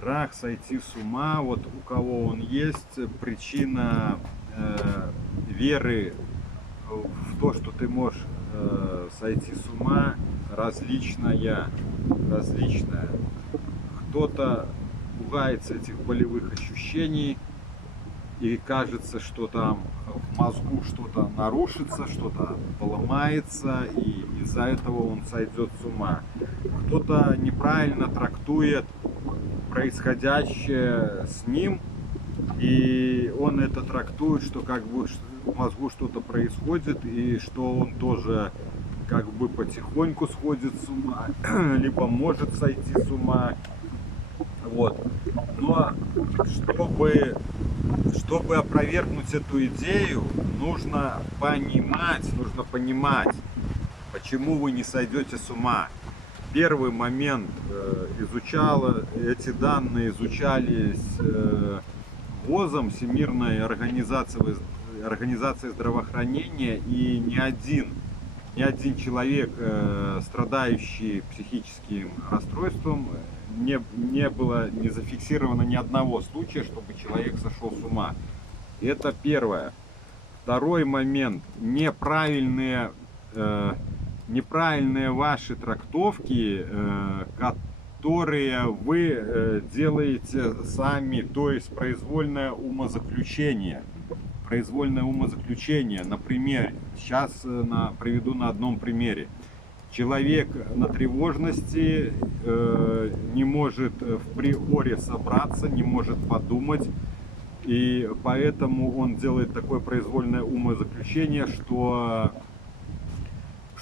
Страх сойти с ума, вот у кого он есть, причина веры в то, что ты можешь сойти с ума, различная. Кто-то пугается этих болевых ощущений, и кажется, что там в мозгу что-то нарушится, что-то поломается, и из-за этого он сойдет с ума. Кто-то неправильно трактует происходящее с ним, и он это трактует, что как бы в мозгу что-то происходит, и что он тоже как бы потихоньку сходит с ума, либо может сойти с ума. Вот. Но чтобы опровергнуть эту идею, нужно понимать, почему вы не сойдете с ума. Первый момент, эти данные изучались ВОЗом, Всемирной организацией здравоохранения, и ни один человек, страдающий психическим расстройством, не зафиксировано ни одного случая, чтобы человек сошел с ума. Это первое. Второй момент. Неправильные ваши трактовки, которые вы делаете сами, то есть произвольное умозаключение. Например, сейчас приведу на одном примере. Человек на тревожности не может в приоре собраться, не может подумать, и поэтому он делает такое произвольное умозаключение, что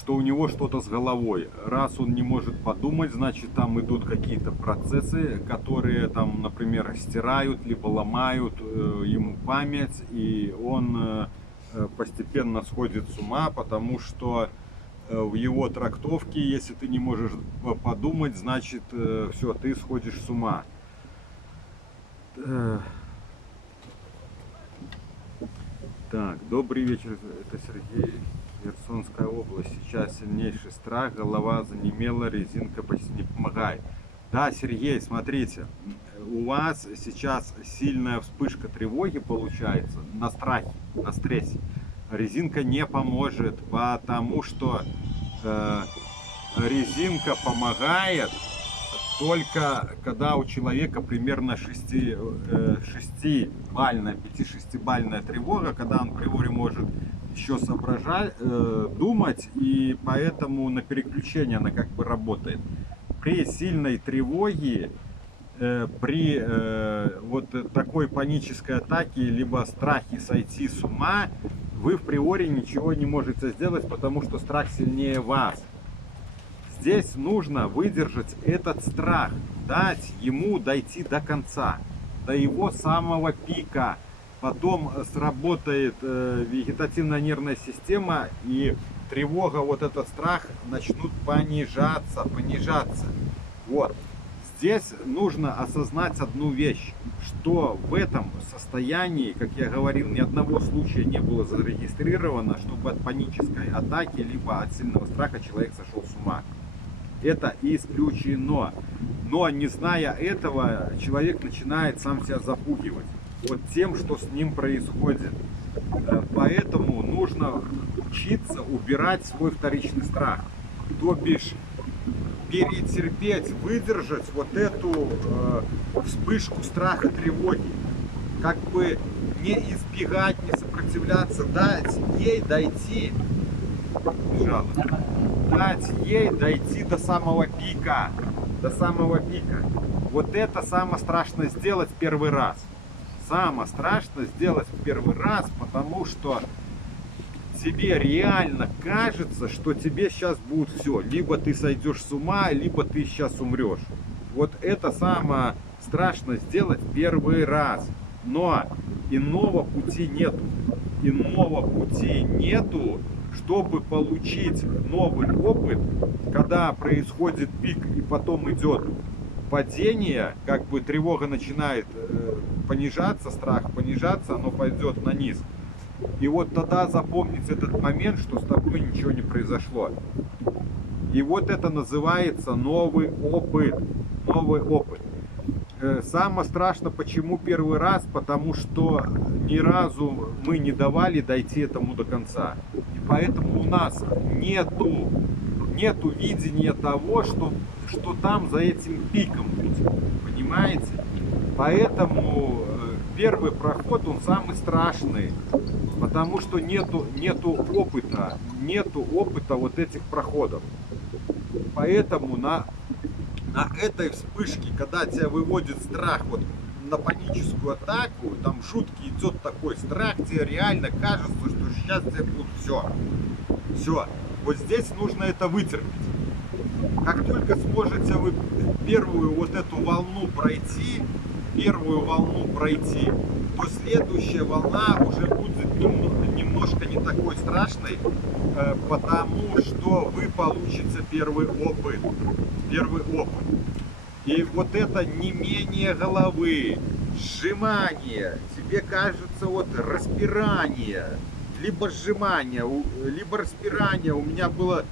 у него что-то с головой. Раз он не может подумать, значит там идут какие-то процессы, которые там, например, стирают либо ломают ему память, и он постепенно сходит с ума, потому что в его трактовке, если ты не можешь подумать, значит все, ты сходишь с ума. Так, добрый вечер, это Сергей, Херсонская область. Сейчас сильнейший страх, голова занемела, резинка почти не помогает. Да, Сергей, смотрите, у вас сейчас сильная вспышка тревоги получается на страхе, на стрессе. Резинка не поможет, потому что резинка помогает только когда у человека примерно 5-6-бальная тревога, когда он априори может еще соображать, думать, и поэтому на переключение она как бы работает. При сильной тревоге, при вот такой панической атаке, либо страхе сойти с ума, вы в приори ничего не можете сделать, потому что страх сильнее вас. Здесь нужно выдержать этот страх, дать ему дойти до конца, до его самого пика. Потом сработает вегетативная нервная система, и тревога, вот этот страх начнут понижаться. Вот. Здесь нужно осознать одну вещь, что в этом состоянии, как я говорил, ни одного случая не было зарегистрировано, чтобы от панической атаки, либо от сильного страха человек сошел с ума. Это исключено. Но не зная этого, человек начинает сам себя запугивать вот тем, что с ним происходит. Поэтому нужно учиться убирать свой вторичный страх. То бишь перетерпеть, выдержать вот эту вспышку страха, тревоги. Как бы не избегать, не сопротивляться, дать ей дойти. Дать ей дойти до самого пика. Вот это самое страшное сделать первый раз. Самое страшное сделать в первый раз, потому что тебе реально кажется, что тебе сейчас будет все. Либо ты сойдешь с ума, либо ты сейчас умрешь. Вот это самое страшное сделать первый раз. Но иного пути нету. Чтобы получить новый опыт, когда происходит пик и потом идет падение, как бы тревога начинает понижаться, страх понижаться, оно пойдет на низ. И вот тогда запомнить этот момент, что с тобой ничего не произошло. И вот это называется новый опыт. Самое страшно, почему первый раз, потому что ни разу мы не давали дойти этому до конца. И поэтому у нас нету видения того, что там за этим пиком будет. Понимаете? Поэтому первый проход, он самый страшный. Потому что нету опыта вот этих проходов. Поэтому на этой вспышке, когда тебя выводит страх вот на паническую атаку, там жуткий идет такой страх, тебе реально кажется, что сейчас тебе будет все. Вот здесь нужно это вытерпеть. Как только сможете вы первую вот эту волну пройти, то следующая волна уже будет немножко не такой страшной, потому что вы получите первый опыт. И вот это не менее головы, сжимание, тебе кажется вот распирание, либо сжимание, либо распирание. У меня было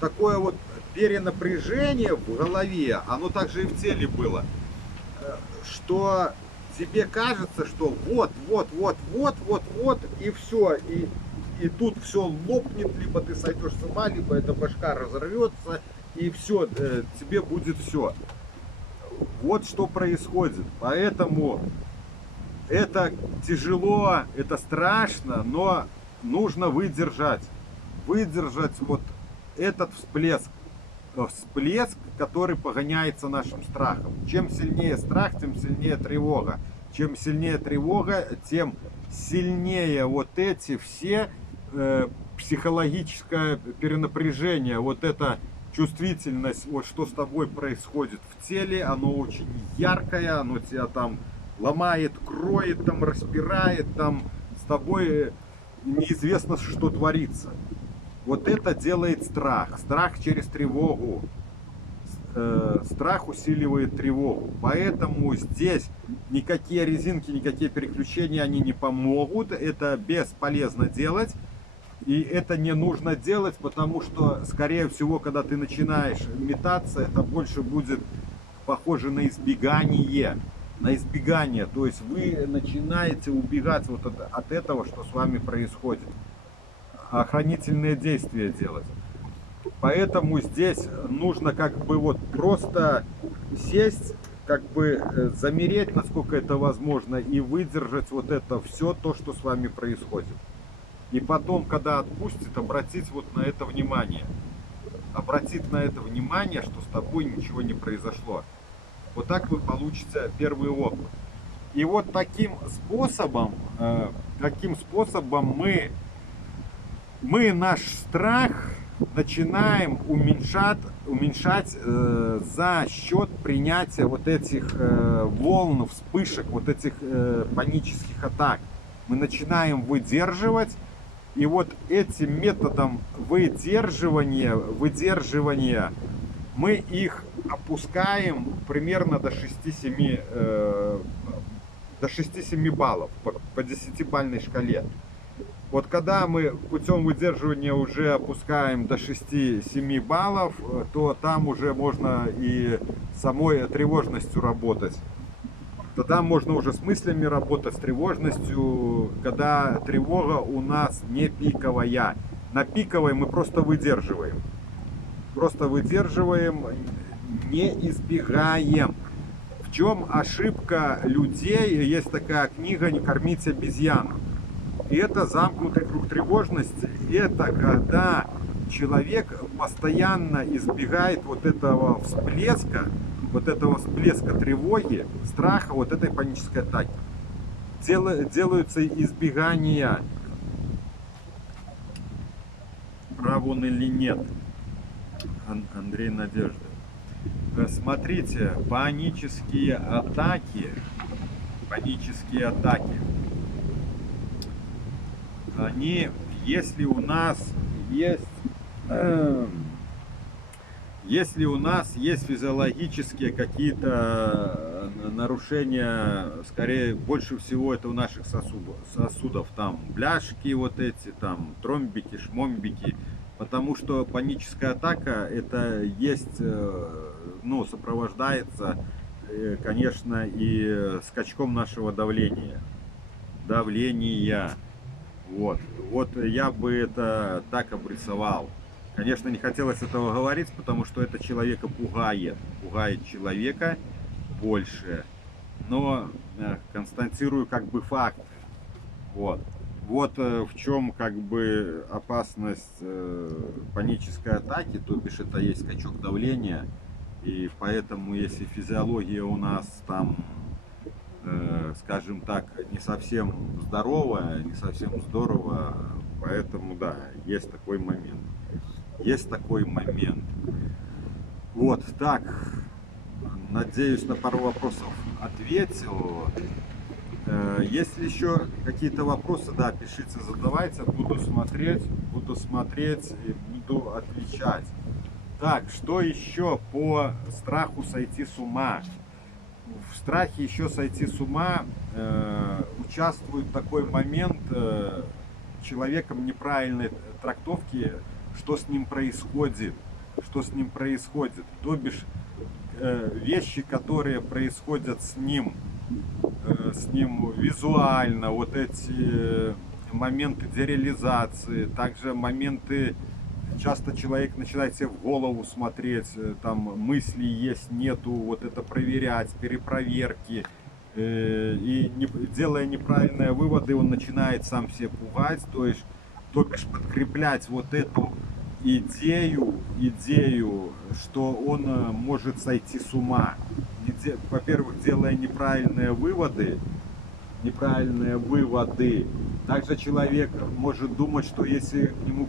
такое вот перенапряжение в голове, оно также и в теле было, что тебе кажется, что вот, и все, и тут все лопнет, либо ты сойдешь с ума, либо эта башка разорвется, и все, тебе будет все. Вот что происходит. Поэтому это тяжело, это страшно, но нужно выдержать вот этот всплеск, который погоняется нашим страхом. Чем сильнее страх, тем сильнее тревога. Чем сильнее тревога, тем сильнее вот эти все психологическое перенапряжение, вот эта чувствительность, вот что с тобой происходит в теле, оно очень яркое, оно тебя там ломает, кроет, там распирает, там с тобой неизвестно, что творится. Вот это делает страх. Страх через тревогу. Страх усиливает тревогу. Поэтому здесь никакие резинки, никакие переключения, они не помогут. Это бесполезно делать. И это не нужно делать, потому что, скорее всего, когда ты начинаешь метаться, это больше будет похоже на избегание. То есть вы начинаете убегать вот от этого, что с вами происходит. Охранительные действия делать. Поэтому здесь нужно как бы вот просто сесть, как бы замереть, насколько это возможно, и выдержать вот это все то, что с вами происходит. И потом, когда отпустит, обратить вот на это внимание. Обратить на это внимание, что с тобой ничего не произошло. Вот так вы получите первый опыт. И вот таким способом мы наш страх начинаем уменьшать за счет принятия вот этих волн, вспышек, вот этих панических атак. Мы начинаем выдерживать, и вот этим методом выдерживания мы их опускаем примерно до 6-7 баллов по 10-бальной шкале. Вот когда мы путем выдерживания уже опускаем до 6-7 баллов, то там уже можно и самой тревожностью работать. Тогда можно уже с мыслями работать, с тревожностью, когда тревога у нас не пиковая. На пиковой мы просто выдерживаем. Не избегаем. В чем ошибка людей? Есть такая книга «Не кормить обезьяну». И это замкнутый круг тревожности. Это когда человек постоянно избегает вот этого всплеска тревоги, страха, вот этой панической атаки. Делаются избегания. Прав он или нет? Андрей Надежда. Смотрите, панические атаки, они, если у нас есть физиологические какие-то нарушения, скорее, больше всего это у наших сосудов, там бляшки вот эти, там тромбики, шмомбики, потому что паническая атака это есть, сопровождается конечно, и скачком нашего давления. Давления. Вот я бы это так обрисовал. Конечно, не хотелось этого говорить, потому что это человека пугает человека больше. Но констатирую как бы факт. Вот в чем как бы опасность панической атаки, то бишь это есть скачок давления, и поэтому если физиология у нас там, скажем так, не совсем здоровая, не совсем здорово, поэтому да, есть такой момент. Есть такой момент. Вот, так, надеюсь, на пару вопросов ответил. Если еще какие-то вопросы, да, пишите, задавайте, буду смотреть и буду отвечать. Так, что еще по страху сойти с ума? В страхе еще сойти с ума участвует такой момент человеком неправильной трактовки, что с ним происходит, то бишь вещи, которые происходят с ним визуально, вот эти моменты дереализации, также моменты, часто человек начинает себе в голову смотреть, там мыслей есть, нету, вот это проверять, перепроверки, и делая неправильные выводы, он начинает сам себя пугать, то бишь подкреплять вот эту идею, что он может сойти с ума. Во-первых, делая неправильные выводы, также человек может думать, что если к нему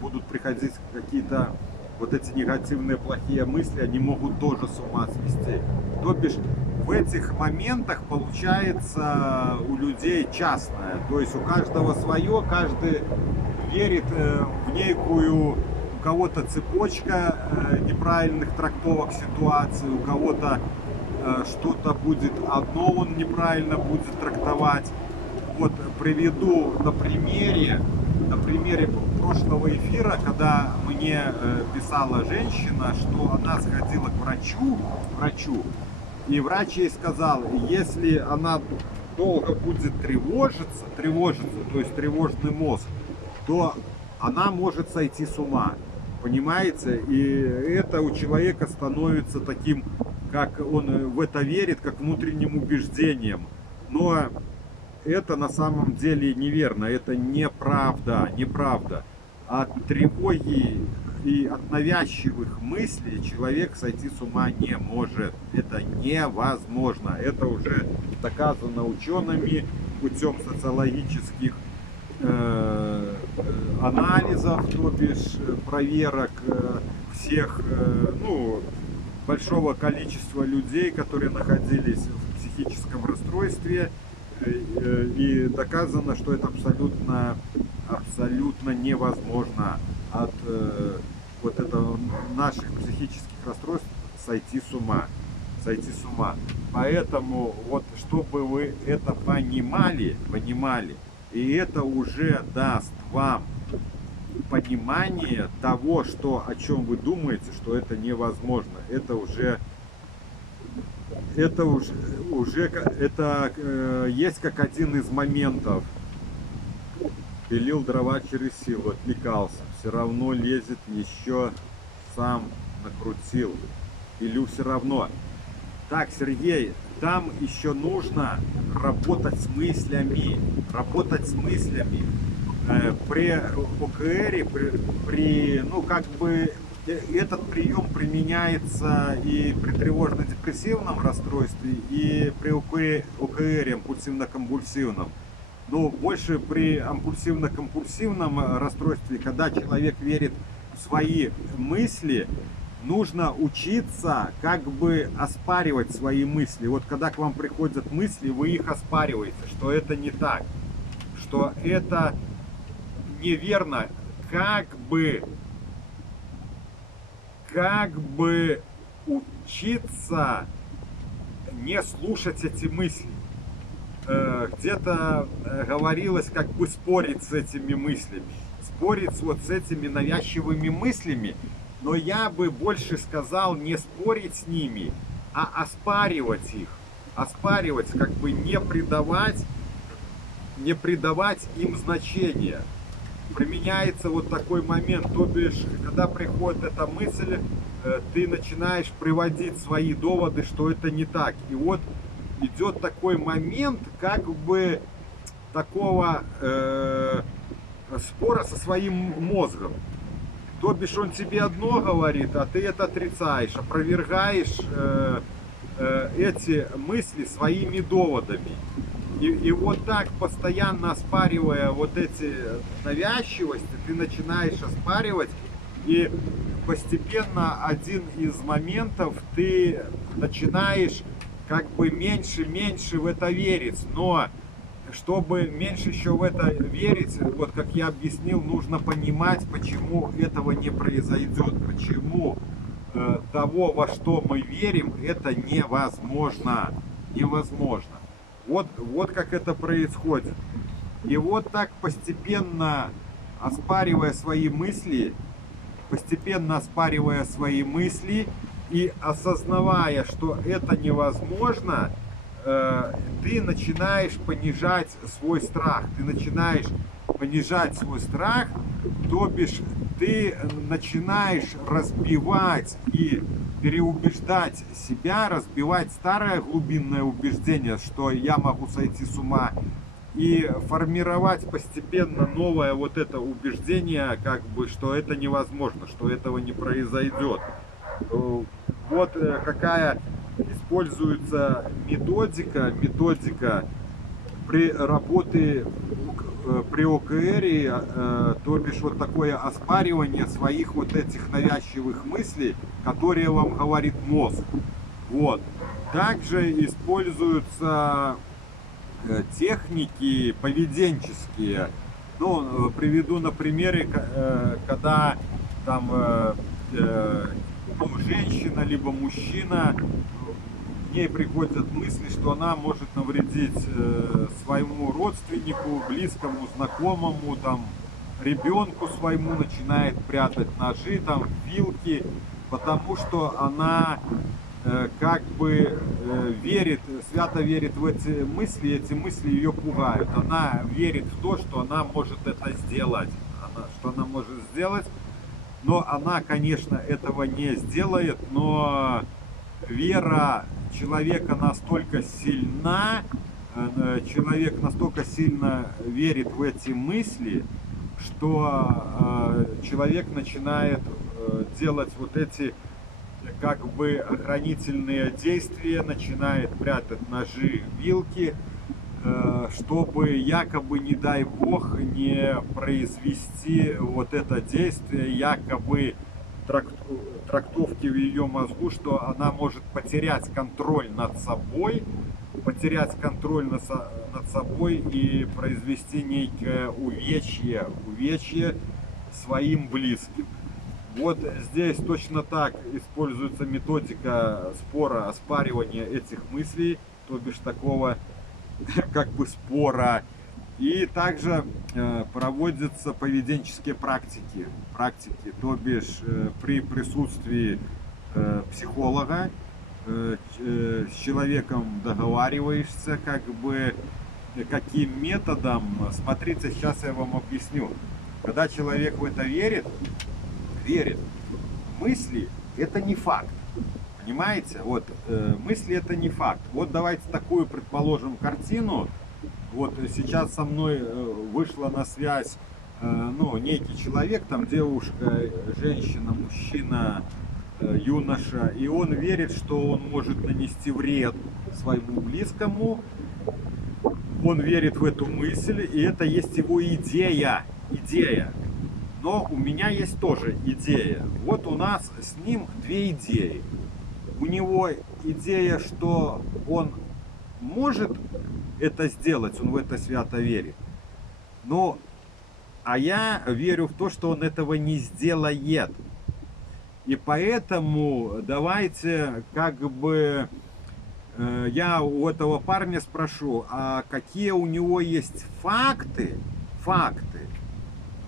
будут приходить какие-то вот эти негативные, плохие мысли, они могут тоже с ума свести. То бишь, в этих моментах получается у людей частное, то есть у каждого свое, каждый верит в некую, у кого-то цепочка неправильных трактовок ситуации, у кого-то что-то будет одно, он неправильно будет трактовать. Вот приведу на примере прошлого эфира, когда мне писала женщина, что она сходила к врачу, и врач ей сказал, если она долго будет тревожиться, то есть тревожный мозг, то она может сойти с ума, понимаете? И это у человека становится таким, как он в это верит, как внутренним убеждением. Но это на самом деле неверно, это неправда. От тревоги и от навязчивых мыслей человек сойти с ума не может. Это невозможно. Это уже доказано учеными путем социологических анализов, то бишь проверок всех, большого количества людей, которые находились в психическом расстройстве, и доказано, что это абсолютно невозможно от вот этого наших психических расстройств сойти с ума. Поэтому вот чтобы вы это понимали, и это уже даст вам понимание того, о чем вы думаете, что это невозможно. Это есть как один из моментов. Пилил дрова через силу, отвлекался, все равно лезет, еще сам накрутил. Пилю все равно. Так, Сергей, там еще нужно работать с мыслями. При ОКРе, этот прием применяется и при тревожно-депрессивном расстройстве, и при ОКРе, импульсивно-компульсивном. Но больше при импульсивно-компульсивном расстройстве, когда человек верит в свои мысли, нужно учиться оспаривать свои мысли. Вот когда к вам приходят мысли, вы их оспариваете, что это не так, что это неверно, как бы учиться не слушать эти мысли. Где-то говорилось, как бы спорить с этими мыслями, спорить вот с этими навязчивыми мыслями, но я бы больше сказал не спорить с ними, а оспаривать их, оспаривать, как бы не придавать им значения. Применяется вот такой момент, то бишь, когда приходит эта мысль, ты начинаешь приводить свои доводы, что это не так. И вот идет такой момент, как бы такого спора со своим мозгом. То бишь он тебе одно говорит, а ты это отрицаешь, опровергаешь эти мысли своими доводами. И вот так, постоянно оспаривая вот эти навязчивости, ты начинаешь оспаривать, и постепенно один из моментов ты начинаешь как бы меньше в это верить. Но чтобы меньше еще в это верить, вот как я объяснил, нужно понимать, почему этого не произойдет, почему того, во что мы верим, это невозможно. Невозможно. Вот как это происходит. И вот так постепенно оспаривая свои мысли, и осознавая, что это невозможно, ты начинаешь понижать свой страх. То бишь ты начинаешь разбивать и переубеждать себя, разбивать старое глубинное убеждение, что я могу сойти с ума, и формировать постепенно новое вот это убеждение, как бы, что это невозможно, что этого не произойдет. Вот какая используется методика при работе при ОКР, то бишь вот такое оспаривание своих вот этих навязчивых мыслей, которые вам говорит мозг. Вот. Также используются техники поведенческие. Ну, приведу на примере, когда там женщина либо мужчина, к ней приходят мысли, что она может навредить своему родственнику, близкому, знакомому, там, ребенку своему, начинает прятать ножи, там, вилки, потому что она как бы свято верит в эти мысли ее пугают. Она верит в то, что она может это сделать, но она, конечно, этого не сделает, но вера человека настолько сильна, человек настолько сильно верит в эти мысли, что человек начинает делать вот эти как бы охранительные действия, начинает прятать ножи, вилки, чтобы якобы, не дай бог, не произвести вот это действие, якобы трактовки в ее мозгу, что она может потерять контроль над собой и произвести некое увечье своим близким. Вот здесь точно так используется методика спора, оспаривания этих мыслей, то бишь такого как бы спора. И также проводятся поведенческие практики, то бишь при присутствии психолога с человеком договариваешься, как бы каким методом. Смотрите, сейчас я вам объясню. Когда человек в это верит, мысли это не факт. Понимаете? Вот мысли это не факт. Вот давайте такую, предположим, картину. Вот сейчас со мной вышла на связь некий человек, там девушка, женщина, мужчина, юноша, и он верит, что он может нанести вред своему близкому. Он верит в эту мысль, и это есть его идея. Но у меня есть тоже идея. Вот у нас с ним две идеи. У него идея, что он может это сделать, он в это свято верит. А я верю в то, что он этого не сделает. И поэтому давайте как бы я у этого парня спрошу, а какие у него есть факты,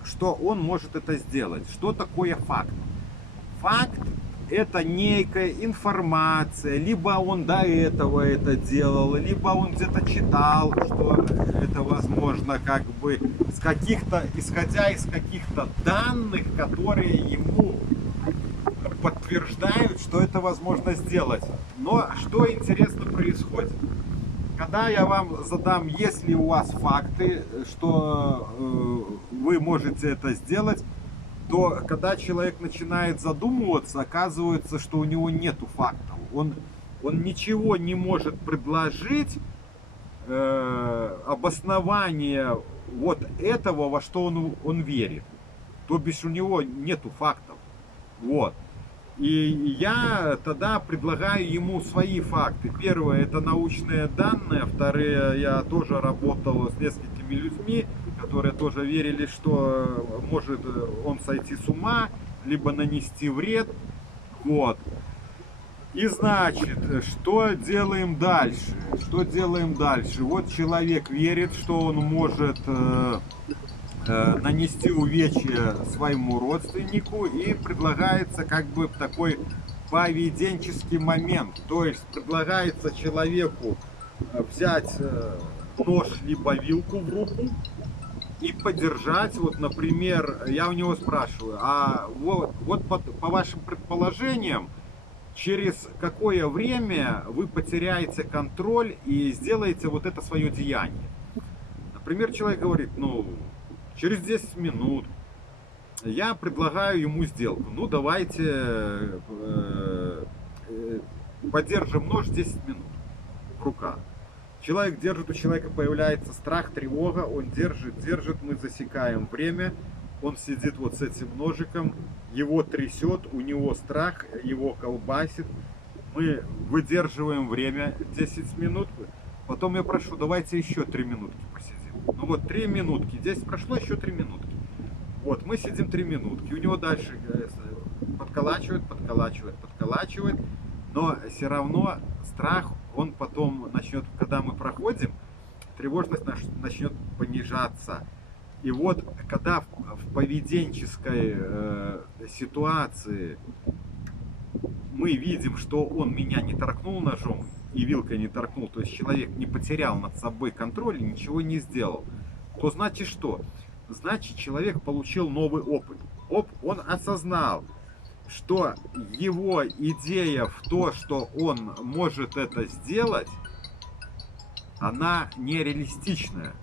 что он может это сделать. Что такое факт? Факт это некая информация, либо он до этого это делал, либо он где-то читал, что это возможно, как бы с каких-то, исходя из каких-то данных, которые ему подтверждают, что это возможно сделать. Но что интересно происходит? Когда я вам задам, есть ли у вас факты, что вы можете это сделать, то когда человек начинает задумываться, оказывается, что у него нету фактов. Он ничего не может предложить, обоснование вот этого, во что он верит. То бишь у него нету фактов. Вот. И я тогда предлагаю ему свои факты. Первое — это научные данные. Второе — я тоже работал с несколькими людьми, которые тоже верили, что может он сойти с ума, либо нанести вред. Вот. И значит, что делаем дальше? Что делаем дальше? Вот человек верит, что он может нанести увечье своему родственнику, и предлагается как бы такой поведенческий момент. То есть предлагается человеку взять нож либо вилку в руку и подержать. Вот, например, я у него спрашиваю, а вот по вашим предположениям, через какое время вы потеряете контроль и сделаете вот это свое деяние? Например, человек говорит, ну, через 10 минут. Я предлагаю ему сделку. Ну, давайте подержим нож 10 минут в руках. Человек держит, у человека появляется страх, тревога, он держит, мы засекаем время, он сидит вот с этим ножиком, его трясет, у него страх, его колбасит. Мы выдерживаем время 10 минут, потом я прошу, давайте еще 3 минутки посидим. Ну вот 3 минутки, здесь прошло еще 3 минутки. Вот, мы сидим 3 минутки, у него дальше подколачивает, но все равно страх, он потом начнет, когда мы проходим, тревожность начнет понижаться. И вот, когда в поведенческой ситуации мы видим, что он меня не торкнул ножом и вилкой не торкнул, то есть человек не потерял над собой контроль и ничего не сделал, то значит что? Значит, человек получил новый опыт. Он осознал, что его идея в то, что он может это сделать, она нереалистичная.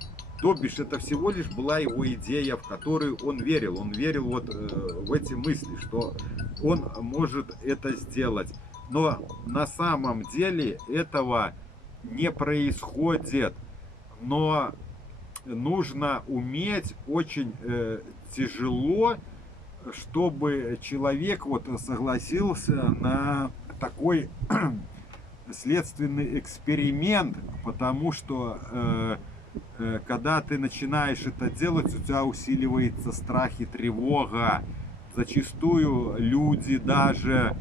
То бишь, это всего лишь была его идея, в которую он верил. Он верил вот в эти мысли, что он может это сделать. Но на самом деле этого не происходит. Но нужно уметь очень тяжело, чтобы человек вот согласился на такой следственный эксперимент, потому что когда ты начинаешь это делать, у тебя усиливается страх и тревога. Зачастую люди даже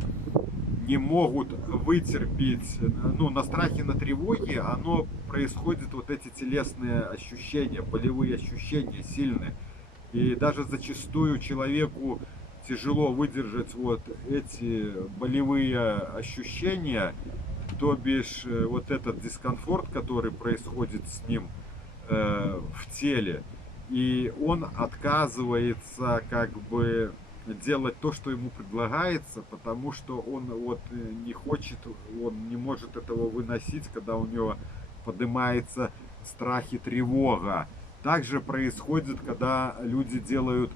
не могут вытерпеть, ну, на страхе, на тревоге, оно происходит, вот эти телесные ощущения, болевые ощущения сильные. И даже зачастую человеку тяжело выдержать вот эти болевые ощущения, то бишь вот этот дискомфорт, который происходит с ним в теле, и он отказывается как бы делать то, что ему предлагается, потому что он вот не хочет, он не может этого выносить, когда у него поднимается страх и тревога. Также происходит, когда люди делают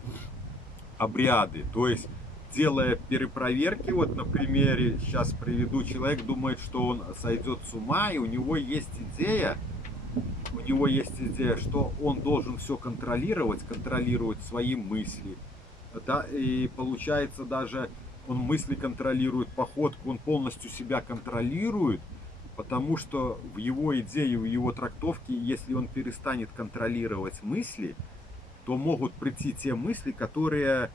обряды, то есть делая перепроверки, вот на примере сейчас приведу, человек думает, что он сойдет с ума, и у него есть идея, что он должен все контролировать свои мысли. Да, и получается, даже он мысли контролирует, походку, он полностью себя контролирует, потому что в его идее, в его трактовке, если он перестанет контролировать мысли, то могут прийти те мысли, которые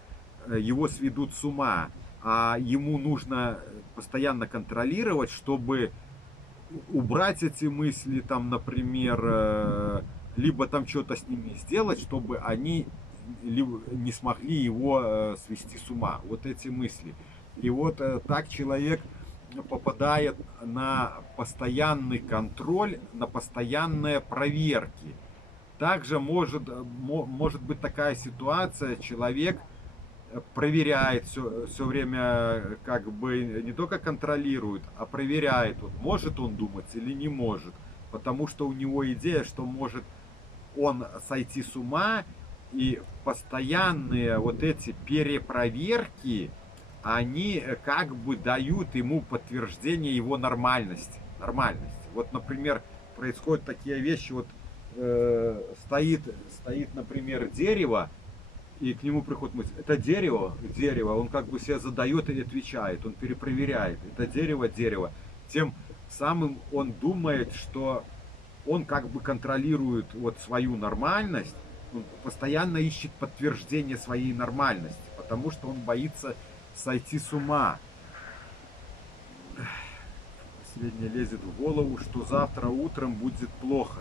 его сведут с ума, а ему нужно постоянно контролировать, чтобы убрать эти мысли, там, например, либо там что-то с ними сделать, чтобы они не смогли его свести с ума. Вот эти мысли. И вот так человек попадает на постоянный контроль, на постоянные проверки. Также может быть такая ситуация, человек проверяет все время, как бы не только контролирует, а проверяет, вот, может он думать или не может. Потому что у него идея, что может он сойти с ума, и постоянные вот эти перепроверки, они как бы дают ему подтверждение его нормальности. Нормальности. Вот, например, происходят такие вещи, вот стоит, например, дерево, и к нему приходит мысль, это дерево, дерево, он как бы себе задает и отвечает, он перепроверяет, это дерево, дерево. Тем самым он думает, что он как бы контролирует вот свою нормальность, он постоянно ищет подтверждение своей нормальности, потому что он боится сойти с ума. Последнее лезет в голову, что завтра утром будет плохо.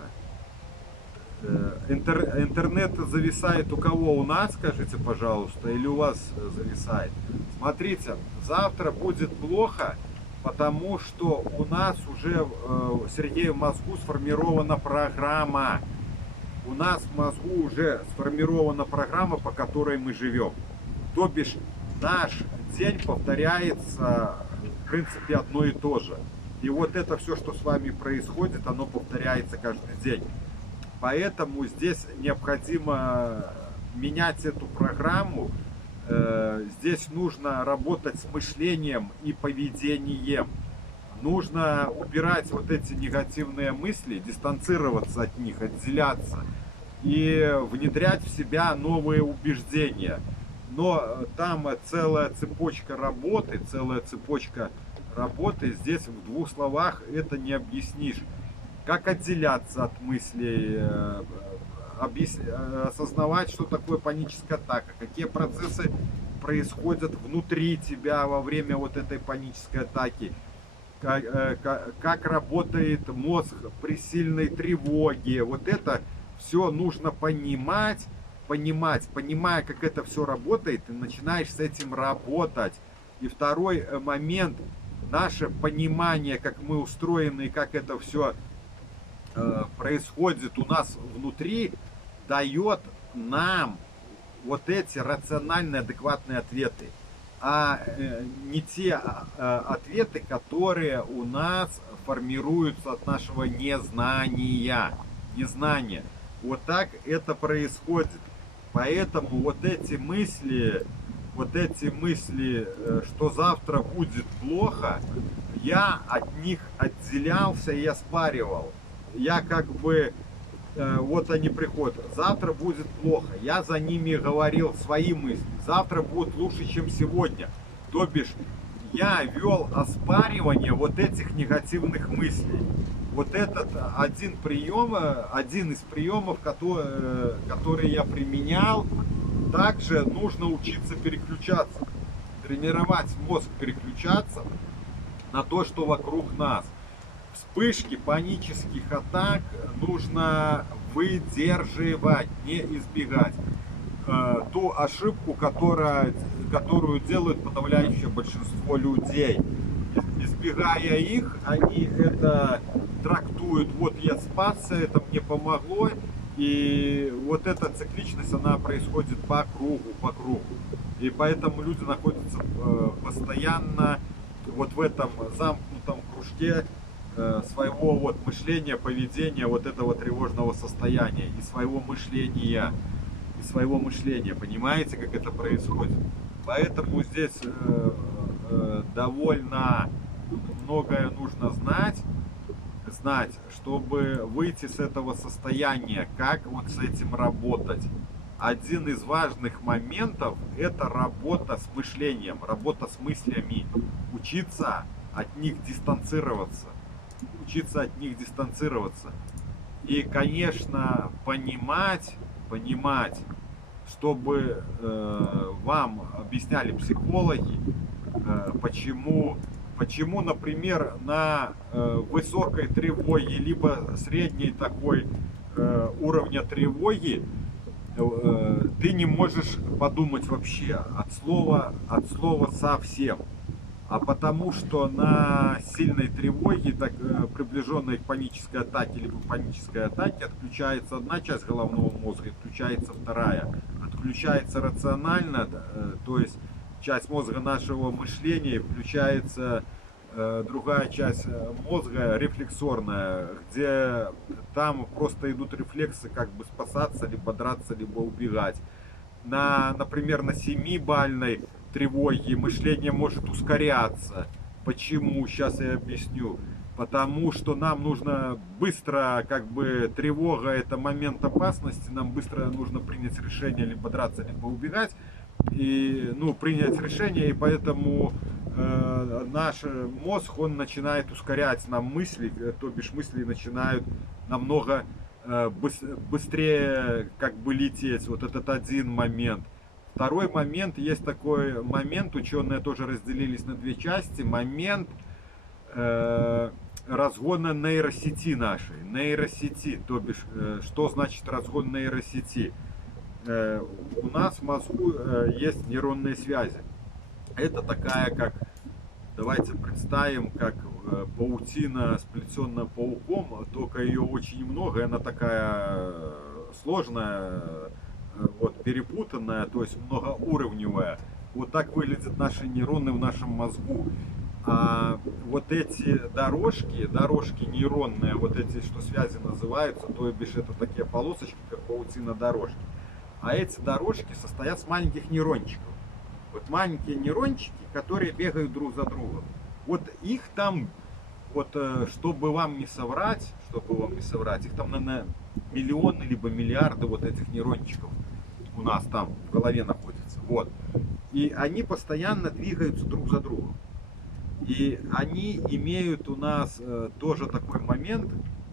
Интернет зависает у кого? У нас, скажите, пожалуйста, или у вас зависает? Смотрите, завтра будет плохо, потому что у нас уже, Сергей, в мозгу сформирована программа. У нас в мозгу уже сформирована программа, по которой мы живем. То бишь, наш день повторяется, в принципе, одно и то же. И вот это все, что с вами происходит, оно повторяется каждый день. Поэтому здесь необходимо менять эту программу. Здесь нужно работать с мышлением и поведением. Нужно убирать вот эти негативные мысли, дистанцироваться от них, отделяться и внедрять в себя новые убеждения. Но там целая цепочка работы, здесь в двух словах это не объяснишь. Как отделяться от мыслей, осознавать, что такое паническая атака, какие процессы происходят внутри тебя во время вот этой панической атаки, как работает мозг при сильной тревоге. Вот это все нужно понимать, понимая, как это все работает, ты начинаешь с этим работать. И второй момент, наше понимание, как мы устроены и как это все происходит у нас внутри, дает нам вот эти рациональные, адекватные ответы, а не те ответы, которые у нас формируются от нашего незнания. Вот так это происходит. Поэтому вот эти мысли, что завтра будет плохо, я от них отделялся и оспаривал. Я как бы, вот они приходят, завтра будет плохо. Я за ними говорил свои мысли. Завтра будет лучше, чем сегодня. То бишь, я вел оспаривание вот этих негативных мыслей. Вот этот один из приемов, который я применял. Также нужно учиться переключаться. Тренировать мозг переключаться на то, что вокруг нас. Вспышки панических атак нужно выдерживать, не избегать. Ту ошибку, которую делают подавляющее большинство людей. Избегая их, они это трактуют, вот я спасся, это мне помогло. И вот эта цикличность, она происходит по кругу. И поэтому люди находятся постоянно вот в этом замкнутом кружке своего вот мышления, поведения, вот этого тревожного состояния и своего мышления, понимаете, как это происходит? Поэтому здесь довольно многое нужно знать, чтобы выйти с этого состояния, как вот с этим работать. Один из важных моментов — это работа с мышлением, работа с мыслями, учиться от них дистанцироваться. И, конечно, понимать, чтобы вам объясняли психологи, почему, например, на высокой тревоге, либо средней такой уровня тревоги, ты не можешь подумать вообще от слова совсем. а потому что на сильной тревоге, так, приближенной к панической атаке, либо панической атаке, отключается одна часть головного мозга и включается вторая. Отключается рационально, то есть часть мозга нашего мышления, включается другая часть мозга рефлексорная, где там просто идут рефлексы, как бы спасаться, либо драться, либо убегать. Например, на 7-бальной тревоги мышление может ускоряться. Почему? Сейчас я объясню. Потому что нам нужно быстро, как бы тревога это момент опасности, нам быстро нужно принять решение, либо драться, либо убегать. И, ну, принять решение, и поэтому наш мозг, он начинает ускорять нам мысли, то бишь мысли начинают намного быстрее как бы лететь. Вот этот один момент. Второй момент, есть такой момент, ученые тоже разделились на две части. Момент разгона нейросети нашей. Нейросети, то бишь, что значит разгон нейросети? У нас в мозгу есть нейронные связи. Это такая, как, давайте представим, как паутина, сплетенная пауком, только ее очень много, и она такая сложная, вот, перепутанная, то есть многоуровневая. Вот так выглядят наши нейроны в нашем мозгу. А вот эти дорожки нейронные, вот эти, что связи называются, то бишь это такие полосочки, как паутина дорожки. А эти дорожки состоят из маленьких нейрончиков. Вот маленькие нейрончики, которые бегают друг за другом. Вот их там, вот чтобы вам не соврать, их там, наверное, миллионы либо миллиарды вот этих нейрончиков у нас там в голове находятся. Вот. И они постоянно двигаются друг за другом. И они имеют у нас тоже такой момент,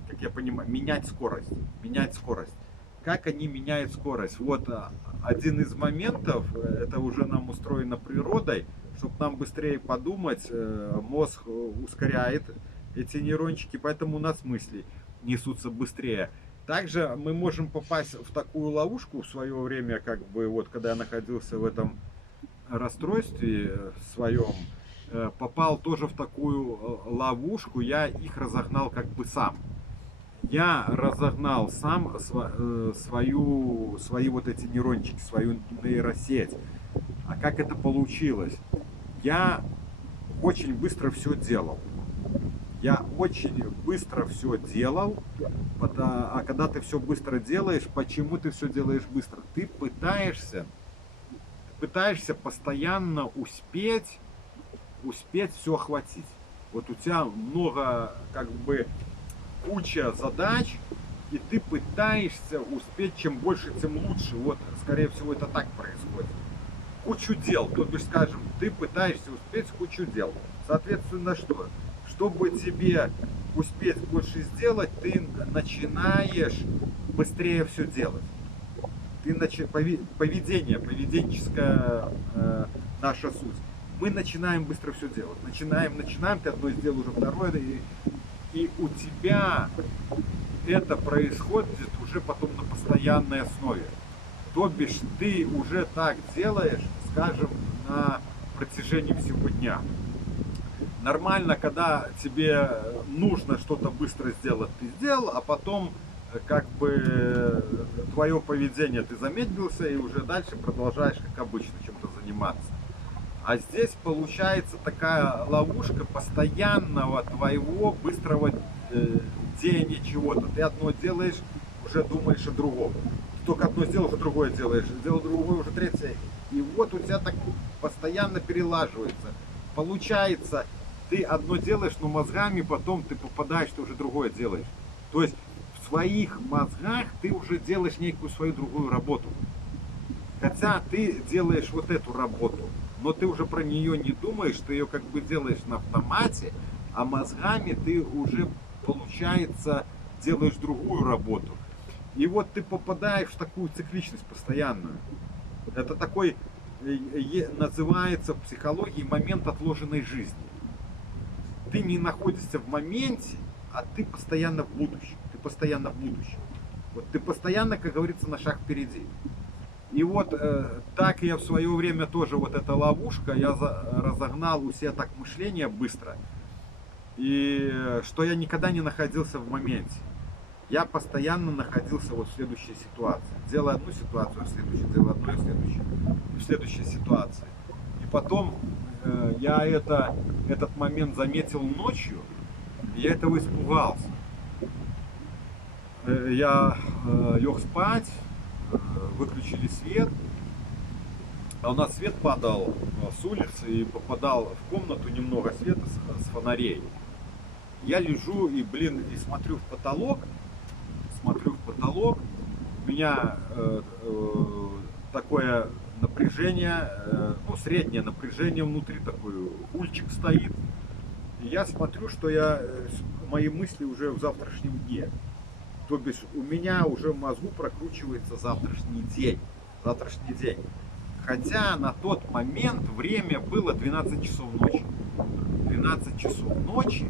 как я понимаю, менять скорость. Как они меняют скорость? Вот один из моментов, это уже нам устроено природой, чтобы нам быстрее подумать, мозг ускоряет эти нейрончики, поэтому у нас мысли несутся быстрее. Также мы можем попасть в такую ловушку в свое время, как бы вот когда я находился в этом расстройстве своем, попал тоже в такую ловушку, я их разогнал как бы сам. Я разогнал сам свои вот эти нейрончики, свою нейросеть. А как это получилось? Я очень быстро все делал. А когда ты все быстро делаешь, почему ты все делаешь быстро? Ты пытаешься постоянно успеть все охватить. Вот у тебя много, как бы, куча задач, и ты пытаешься успеть, чем больше, тем лучше. Вот, скорее всего, это так происходит. Кучу дел, то бишь, скажем, ты пытаешься успеть кучу дел. Соответственно, что? Чтобы тебе успеть больше сделать, ты начинаешь быстрее все делать. Поведенческая наша суть. Мы начинаем быстро все делать. Начинаем, ты одно сделал, уже второе, и у тебя это происходит уже потом на постоянной основе. То бишь ты уже так делаешь, скажем, на протяжении всего дня. Нормально, когда тебе нужно что-то быстро сделать, ты сделал, а потом как бы твое поведение, ты замедлился и уже дальше продолжаешь как обычно чем-то заниматься. А здесь получается такая ловушка постоянного твоего быстрого делания чего-то. Ты одно делаешь, уже думаешь о другом. Только одно сделал, уже другое делаешь. Сделал другое, уже третье. И вот у тебя так постоянно перелаживается. Получается, ты одно делаешь, но мозгами потом ты попадаешь, ты уже другое делаешь. То есть в своих мозгах ты уже делаешь некую свою другую работу. Хотя ты делаешь вот эту работу, но ты уже про нее не думаешь, ты ее как бы делаешь на автомате, а мозгами ты уже, получается, делаешь другую работу. И вот ты попадаешь в такую цикличность постоянную. Это такой, называется в психологии, момент отложенной жизни. Ты не находишься в моменте, а ты постоянно в будущем. Вот ты постоянно, как говорится, на шаг впереди. И вот так я в свое время тоже, вот эта ловушка, я разогнал у себя так мышление быстро, и что я никогда не находился в моменте. Я постоянно находился вот в следующей ситуации. Делаю одну ситуацию, в следующей, делаю одну, в следующей ситуации. И потом я этот момент заметил ночью, и я этого испугался. Я лег спать, выключили свет, а у нас свет падал с улицы и попадал в комнату немного света с фонарей. Я лежу и, и смотрю в потолок, у меня такое напряжение, ну, среднее напряжение внутри, такой ульчик стоит. И я смотрю, что мои мысли уже в завтрашнем дне. То бишь у меня уже в мозгу прокручивается завтрашний день. Хотя на тот момент время было 12 часов ночи. 12 часов ночи,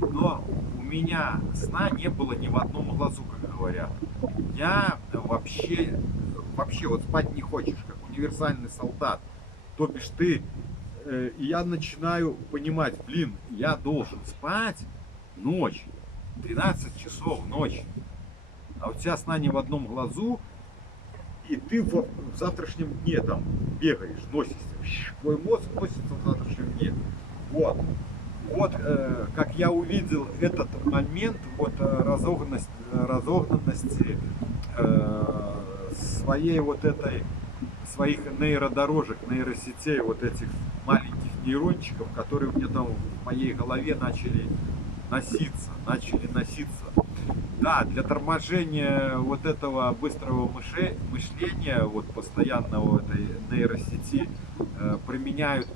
но у меня сна не было ни в одном глазу, как говорят. Я вообще вот спать не хочешь, как универсальный солдат. То бишь и я начинаю понимать, я должен спать ночью, 12 часов ночи. А у тебя сна ни в одном глазу, и ты в завтрашнем дне там бегаешь, носишься. Твой мозг носится в завтрашнем дне. Вот. Как я увидел этот момент вот разогнанности своих нейродорожек, нейросетей, вот этих маленьких нейрончиков, которые у меня там в моей голове начали носиться. Да, для торможения вот этого быстрого мышления, вот постоянного этой нейросети, применяют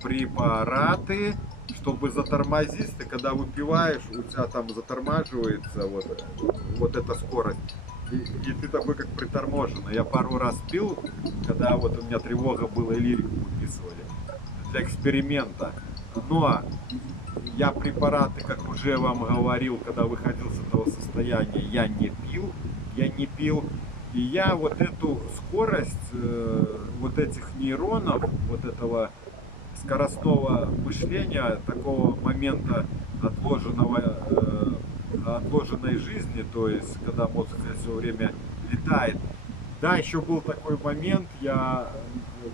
препараты, чтобы затормозить. Ты когда выпиваешь, у тебя там затормаживается вот эта скорость. И ты такой как приторможенный. Я пару раз пил, когда вот у меня тревога была, и лирику выписывали для эксперимента. Но я препараты, как уже вам говорил, когда выходил с этого состояния, я не пил. И я вот эту скорость вот этих нейронов, вот этого скоростного мышления, такого момента отложенной жизни, то есть когда мозг все время летает. Да, еще был такой момент, я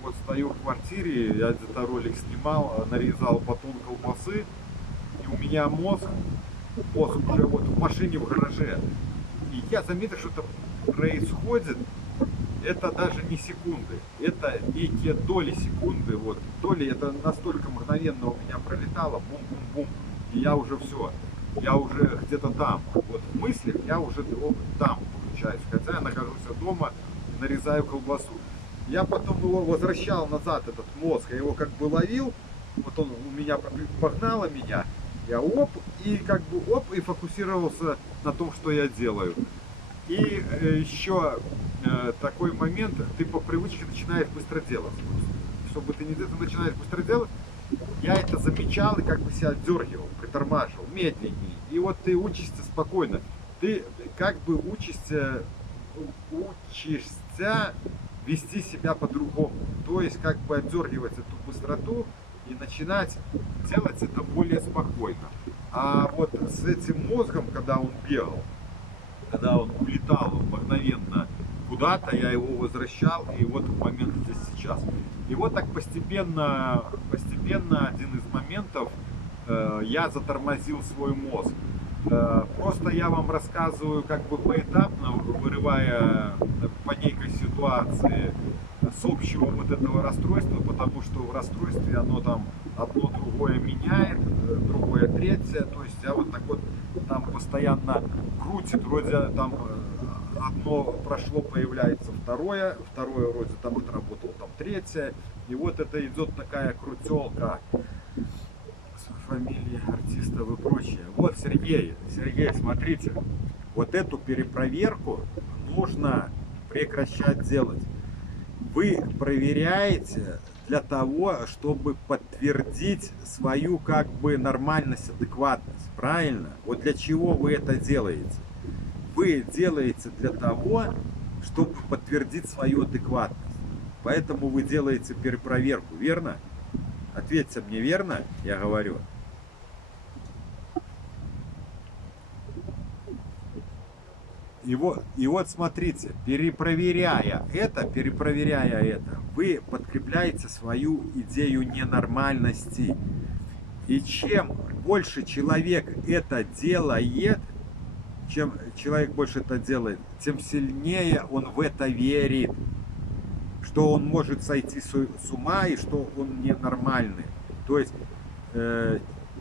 вот стою в квартире, я где-то ролик снимал, нарезал батон колбасы, и у меня мозг уже вот в машине в гараже. И я заметил, что это происходит, это даже не секунды, это некие доли секунды, вот, доли, это настолько мгновенно у меня пролетало, бум-бум-бум, и я уже все, я уже где-то там, вот в мыслях я уже там получаюсь, хотя я нахожусь дома, нарезаю колбасу. Я потом его возвращал назад, этот мозг, я его как бы ловил, вот он у меня погнало меня, я и фокусировался на том, что я делаю. И еще такой момент, ты по привычке начинаешь быстро делать. Чтобы ты не делал, ты начинаешь быстро делать. Я это замечал и как бы себя дергивал, притормаживал, медленнее. И вот ты учишься спокойно. Ты как бы учишься вести себя по-другому. То есть как бы отдергивать эту быстроту и начинать делать это более спокойно. А вот с этим мозгом, когда он бегал, когда он улетал мгновенно куда-то, я его возвращал, и вот момент здесь сейчас. И вот так постепенно один из моментов я затормозил свой мозг. Просто я вам рассказываю как бы поэтапно, вырывая по некой ситуации с общего вот этого расстройства, потому что в расстройстве оно там одно другое меняет, другое третье, то есть я вот так вот там постоянно крутит, вроде там одно прошло, появляется второе вроде там отработал, там третье, и вот это идет такая крутелка с фамилией артистов и прочее. Вот Сергей, смотрите, вот эту перепроверку нужно прекращать делать. Вы проверяете для того, чтобы подтвердить свою как бы нормальность, адекватность, правильно? Вот для чего вы это делаете? вы делаете для того, чтобы подтвердить свою адекватность. Поэтому вы делаете перепроверку, верно? Ответьте мне, верно, я говорю. И вот смотрите, перепроверяя это, вы подкрепляете свою идею ненормальности. И чем больше человек это делает, чем человек больше это делает, тем сильнее он в это верит, что он может сойти с ума и что он ненормальный. То есть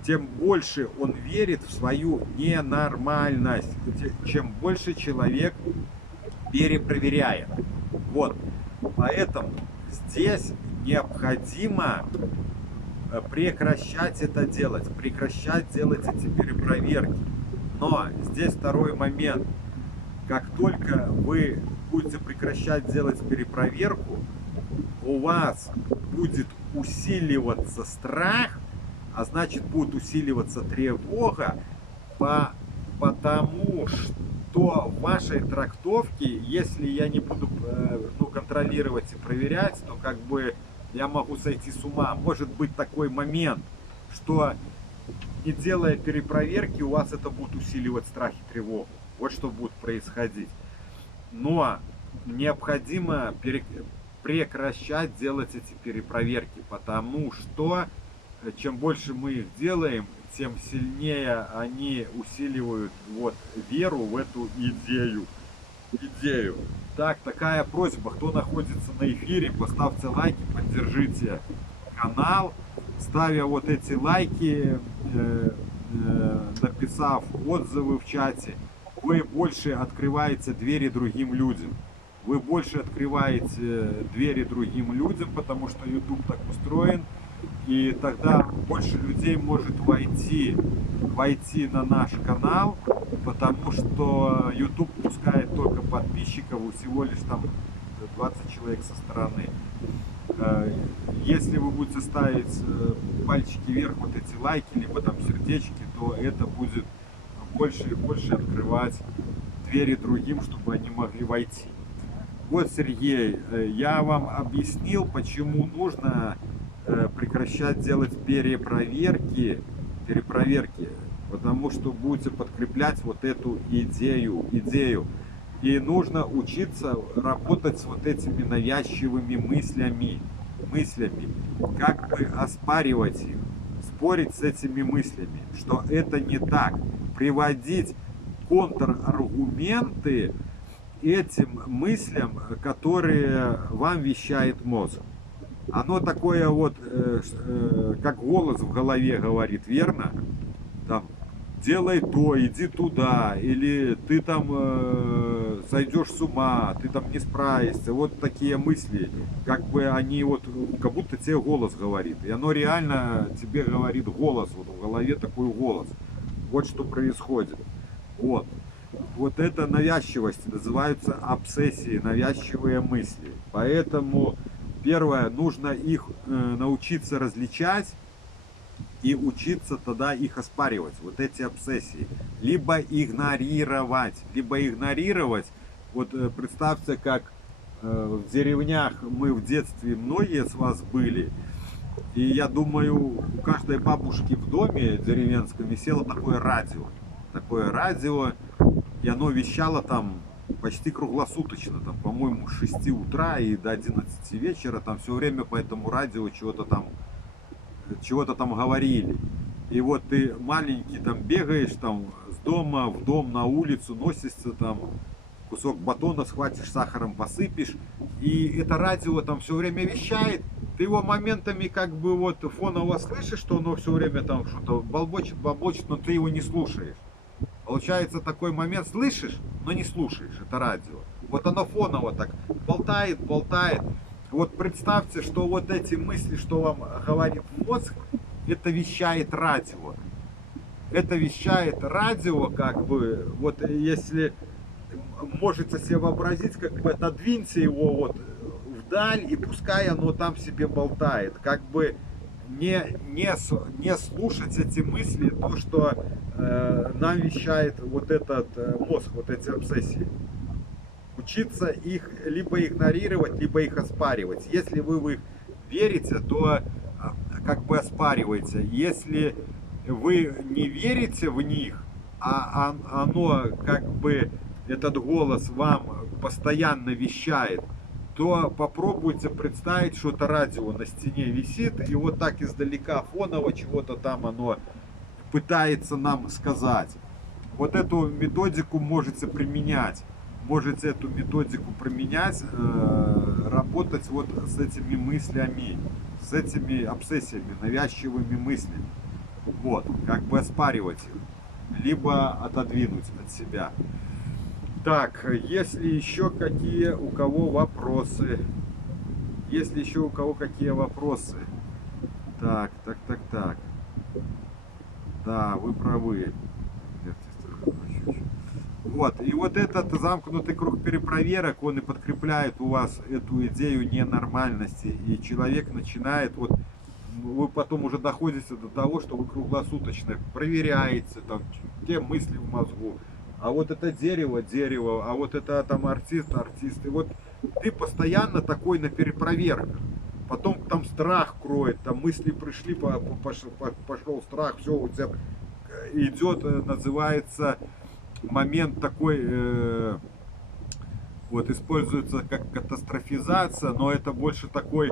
тем больше он верит в свою ненормальность, чем больше человек перепроверяет. Вот. Поэтому здесь необходимо прекращать это делать, прекращать делать эти перепроверки. Но здесь второй момент. Как только вы будете прекращать делать перепроверку, у вас будет усиливаться страх, а значит будет усиливаться тревога, потому что в вашей трактовке, если я не буду контролировать и проверять, то как бы я могу сойти с ума. Может быть такой момент, что не делая перепроверки, у вас это будет усиливать страх и тревогу. Вот что будет происходить. Но необходимо прекращать делать эти перепроверки, потому что чем больше мы их делаем, тем сильнее они усиливают веру в эту идею. Так, такая просьба, кто находится на эфире, поставьте лайки, поддержите канал, ставя вот эти лайки, написав отзывы в чате, вы больше открываете двери другим людям. Вы больше открываете двери другим людям, потому что YouTube так устроен. И тогда больше людей может войти на наш канал, потому что YouTube пускает только подписчиков, всего лишь там 20 человек со стороны. Если вы будете ставить пальчики вверх, вот эти лайки, либо там сердечки, то это будет больше и больше открывать двери другим, чтобы они могли войти. Вот, Сергей, я вам объяснил, почему нужно прекращать делать перепроверки, потому что будете подкреплять вот эту идею. И нужно учиться работать с вот этими навязчивыми мыслями, как бы оспаривать их, спорить с этими мыслями, что это не так, приводить контраргументы этим мыслям, которые вам вещает мозг. Оно такое вот, как голос в голове говорит, верно? Там, делай то, иди туда, или ты там сойдешь с ума, ты там не справишься. Вот такие мысли, как бы они вот, как будто тебе голос говорит. И оно реально тебе говорит голос, вот в голове такой голос. Вот что происходит. Вот. Вот это навязчивость, называются обсессии, навязчивые мысли. Поэтому первое, нужно их научиться различать и учиться тогда их оспаривать, вот эти обсессии. Либо игнорировать. Вот представьте, как в деревнях мы в детстве, многие с вас были. И я думаю, у каждой бабушки в доме деревенском висело такое радио. И оно вещало там почти круглосуточно, там, по-моему, с 6 утра и до 11 вечера, там все время по этому радио чего-то там говорили. И вот ты маленький там бегаешь там с дома в дом, на улицу, носишься там, кусок батона схватишь, сахаром посыпешь, и это радио там все время вещает. Ты его моментами как бы вот фоново слышишь, что оно все время там что-то бобочет, но ты его не слушаешь. Получается такой момент, слышишь, но не слушаешь, это радио. Вот оно фоново так болтает. Вот представьте, что вот эти мысли, что вам говорит мозг, это вещает радио. Как бы, вот если можете себе вообразить, как бы отодвиньте его вот вдаль, и пускай оно там себе болтает. Как бы не слушать эти мысли, то, что нам вещает вот этот мозг, вот эти обсессии. Учиться их либо игнорировать, либо их оспаривать. Если вы в их верите, то как бы оспариваете. Если вы не верите в них, а оно как бы, этот голос вам постоянно вещает, то попробуйте представить, что это радио на стене висит, и вот так издалека фоново чего-то там оно пытается нам сказать. Вот эту методику можете применять. Можете эту методику применять, работать вот с этими мыслями, с этими обсессиями, навязчивыми мыслями. Вот, как бы оспаривать их, либо отодвинуть от себя. Так, если еще какие у кого вопросы? Если еще у кого какие вопросы? Так. Да, вы правы. Вот, и вот этот замкнутый круг перепроверок, он и подкрепляет у вас эту идею ненормальности. И человек начинает, вот, вы потом уже доходите до того, что вы круглосуточно проверяете, там, те мысли в мозгу. А вот это дерево, а вот это там артист. И вот ты постоянно такой на перепроверках. Потом там страх кроет, там мысли пришли, пошел страх, все, у тебя идет, называется, момент такой, вот используется как катастрофизация, но это больше такой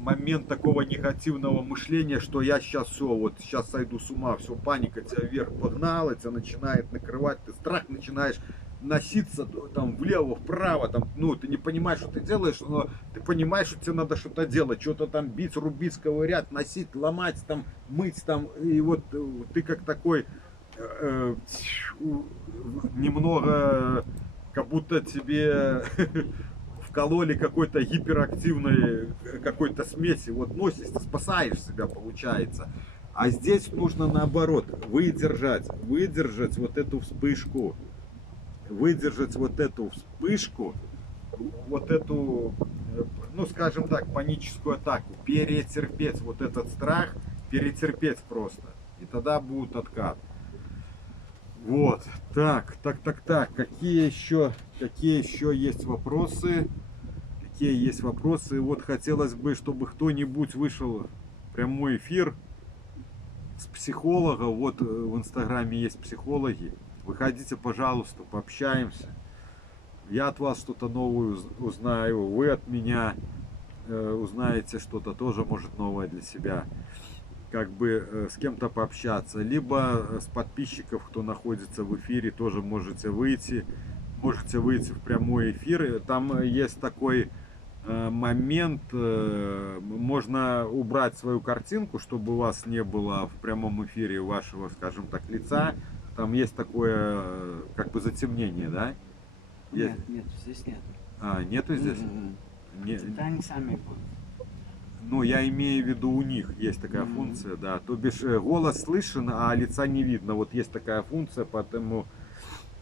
момент такого негативного мышления, что я сейчас все, вот сейчас сойду с ума, все, паника тебя вверх погнала, тебя начинает накрывать, ты страх начинаешь носиться там влево, вправо, там, ну, ты не понимаешь, что ты делаешь, но ты понимаешь, что тебе надо что-то делать, что-то там бить, рубить, ковырять, носить, ломать, там, мыть, там, и вот ты как такой немного, как будто тебе вкололи какой-то гиперактивной какой-то смеси, вот носишься, спасаешь себя, получается. А здесь нужно наоборот, выдержать вот эту вспышку, вот эту, ну скажем так, паническую атаку, перетерпеть вот этот страх, перетерпеть просто, и тогда будет откат. Вот, так, какие еще есть вопросы? Вот хотелось бы, чтобы кто-нибудь вышел в прямой эфир с психолога. Вот в Инстаграме есть психологи. Выходите, пожалуйста, пообщаемся. Я от вас что-то новое узнаю, вы от меня узнаете что-то тоже, может, новое для себя. Как бы с кем-то пообщаться, либо с подписчиков, кто находится в эфире, тоже можете выйти в прямой эфир. Там есть такой момент, можно убрать свою картинку, чтобы у вас не было в прямом эфире вашего, скажем так, лица. Там есть такое, как бы, затемнение, да? Нет, здесь нет. Нету здесь? Это они сами будут. Ну, я имею в виду, у них есть такая функция, да. То бишь голос слышен, а лица не видно. Вот есть такая функция, поэтому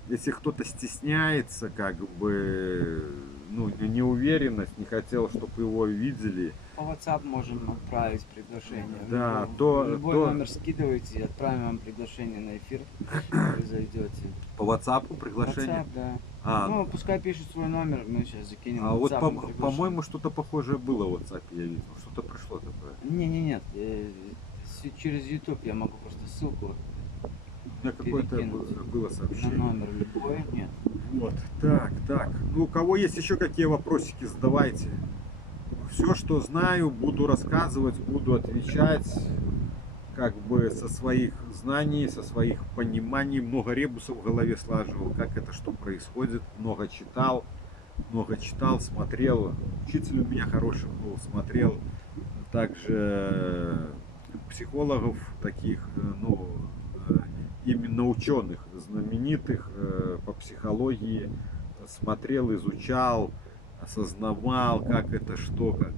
если кто-то стесняется, как бы, ну, неуверенность, не хотел, чтобы его видели. По WhatsApp можем отправить приглашение. Да, любой номер скидывайте, отправим вам приглашение на эфир, вы зайдете. По WhatsApp приглашение? WhatsApp, да. Ну, пускай пишут свой номер, мы сейчас закинем. А вот, по-моему, что-то похожее было в WhatsApp, я видел. Что-то пришло такое. Нет. Через YouTube я могу просто ссылку. У меня какое-то было сообщение. На номер любой, нет. Вот, так. Ну, у кого есть еще какие вопросики, задавайте. Все, что знаю, буду рассказывать, буду отвечать, как бы со своих знаний, со своих пониманий. Много ребусов в голове слаживал, как это, что происходит. Много читал, смотрел. Учитель у меня хороший был, смотрел. Также психологов таких, ну, именно ученых, знаменитых по психологии, смотрел, изучал, осознавал, как это, что, как.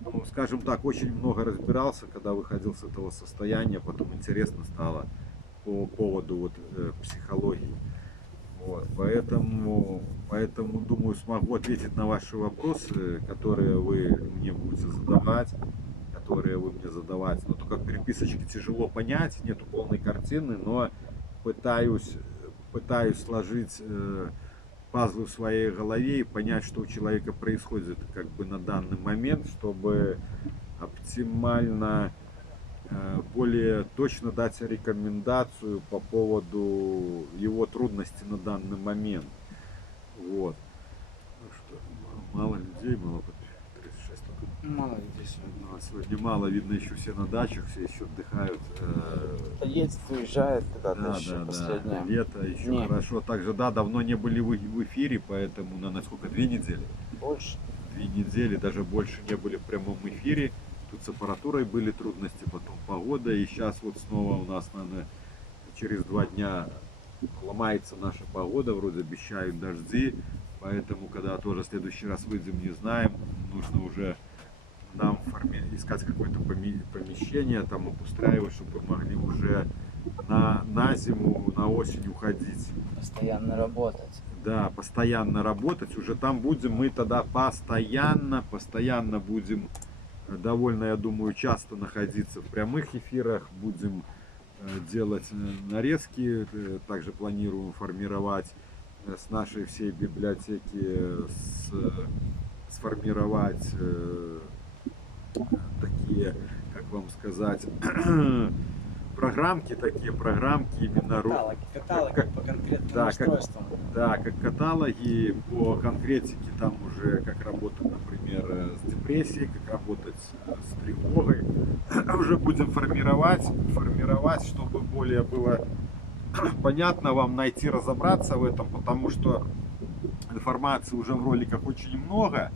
Ну, скажем так, очень много разбирался, когда выходил с этого состояния, потом интересно стало по поводу вот психологии. Вот, поэтому думаю, смогу ответить на ваши вопросы, которые вы мне будете задавать. Но только переписочки тяжело понять, нету полной картины, но пытаюсь, пытаюсь сложить пазлы в своей голове и понять, что у человека происходит как бы на данный момент, чтобы оптимально, более точно дать рекомендацию по поводу его трудностей на данный момент. Вот. Ну что, мало людей, мало 36 только. Мало людей сегодня. Ну, а сегодня мало, видно, еще все на дачах, все еще отдыхают. Едет, уезжает куда-то Да, еще да, последнее. да. Лето еще Не. хорошо. Также, да, давно не были в эфире, поэтому на сколько? 2 недели? Больше. 2 недели, даже больше не были в прямом эфире. Тут с аппаратурой были трудности, потом погода. И сейчас вот снова у нас, наверное, через 2 дня ломается наша погода. Вроде обещают дожди. Поэтому, когда тоже в следующий раз выйдем, не знаем. Нужно уже нам искать какое-то помещение, там обустраивать, чтобы могли уже на зиму, на осень уходить. Постоянно работать. Да, постоянно работать. Уже там будем мы тогда постоянно будем довольно, я думаю, часто находиться в прямых эфирах. Будем делать нарезки. Также планируем формировать с нашей всей библиотеки, сформировать такие, как вам сказать, программки именно Каталоги по конкретным да, устройствам. как каталоги по конкретике, там уже как работать, например, с депрессией, как работать с тревогой. Уже будем формировать, чтобы более было понятно вам, найти, разобраться в этом, потому что информации уже в роликах очень много.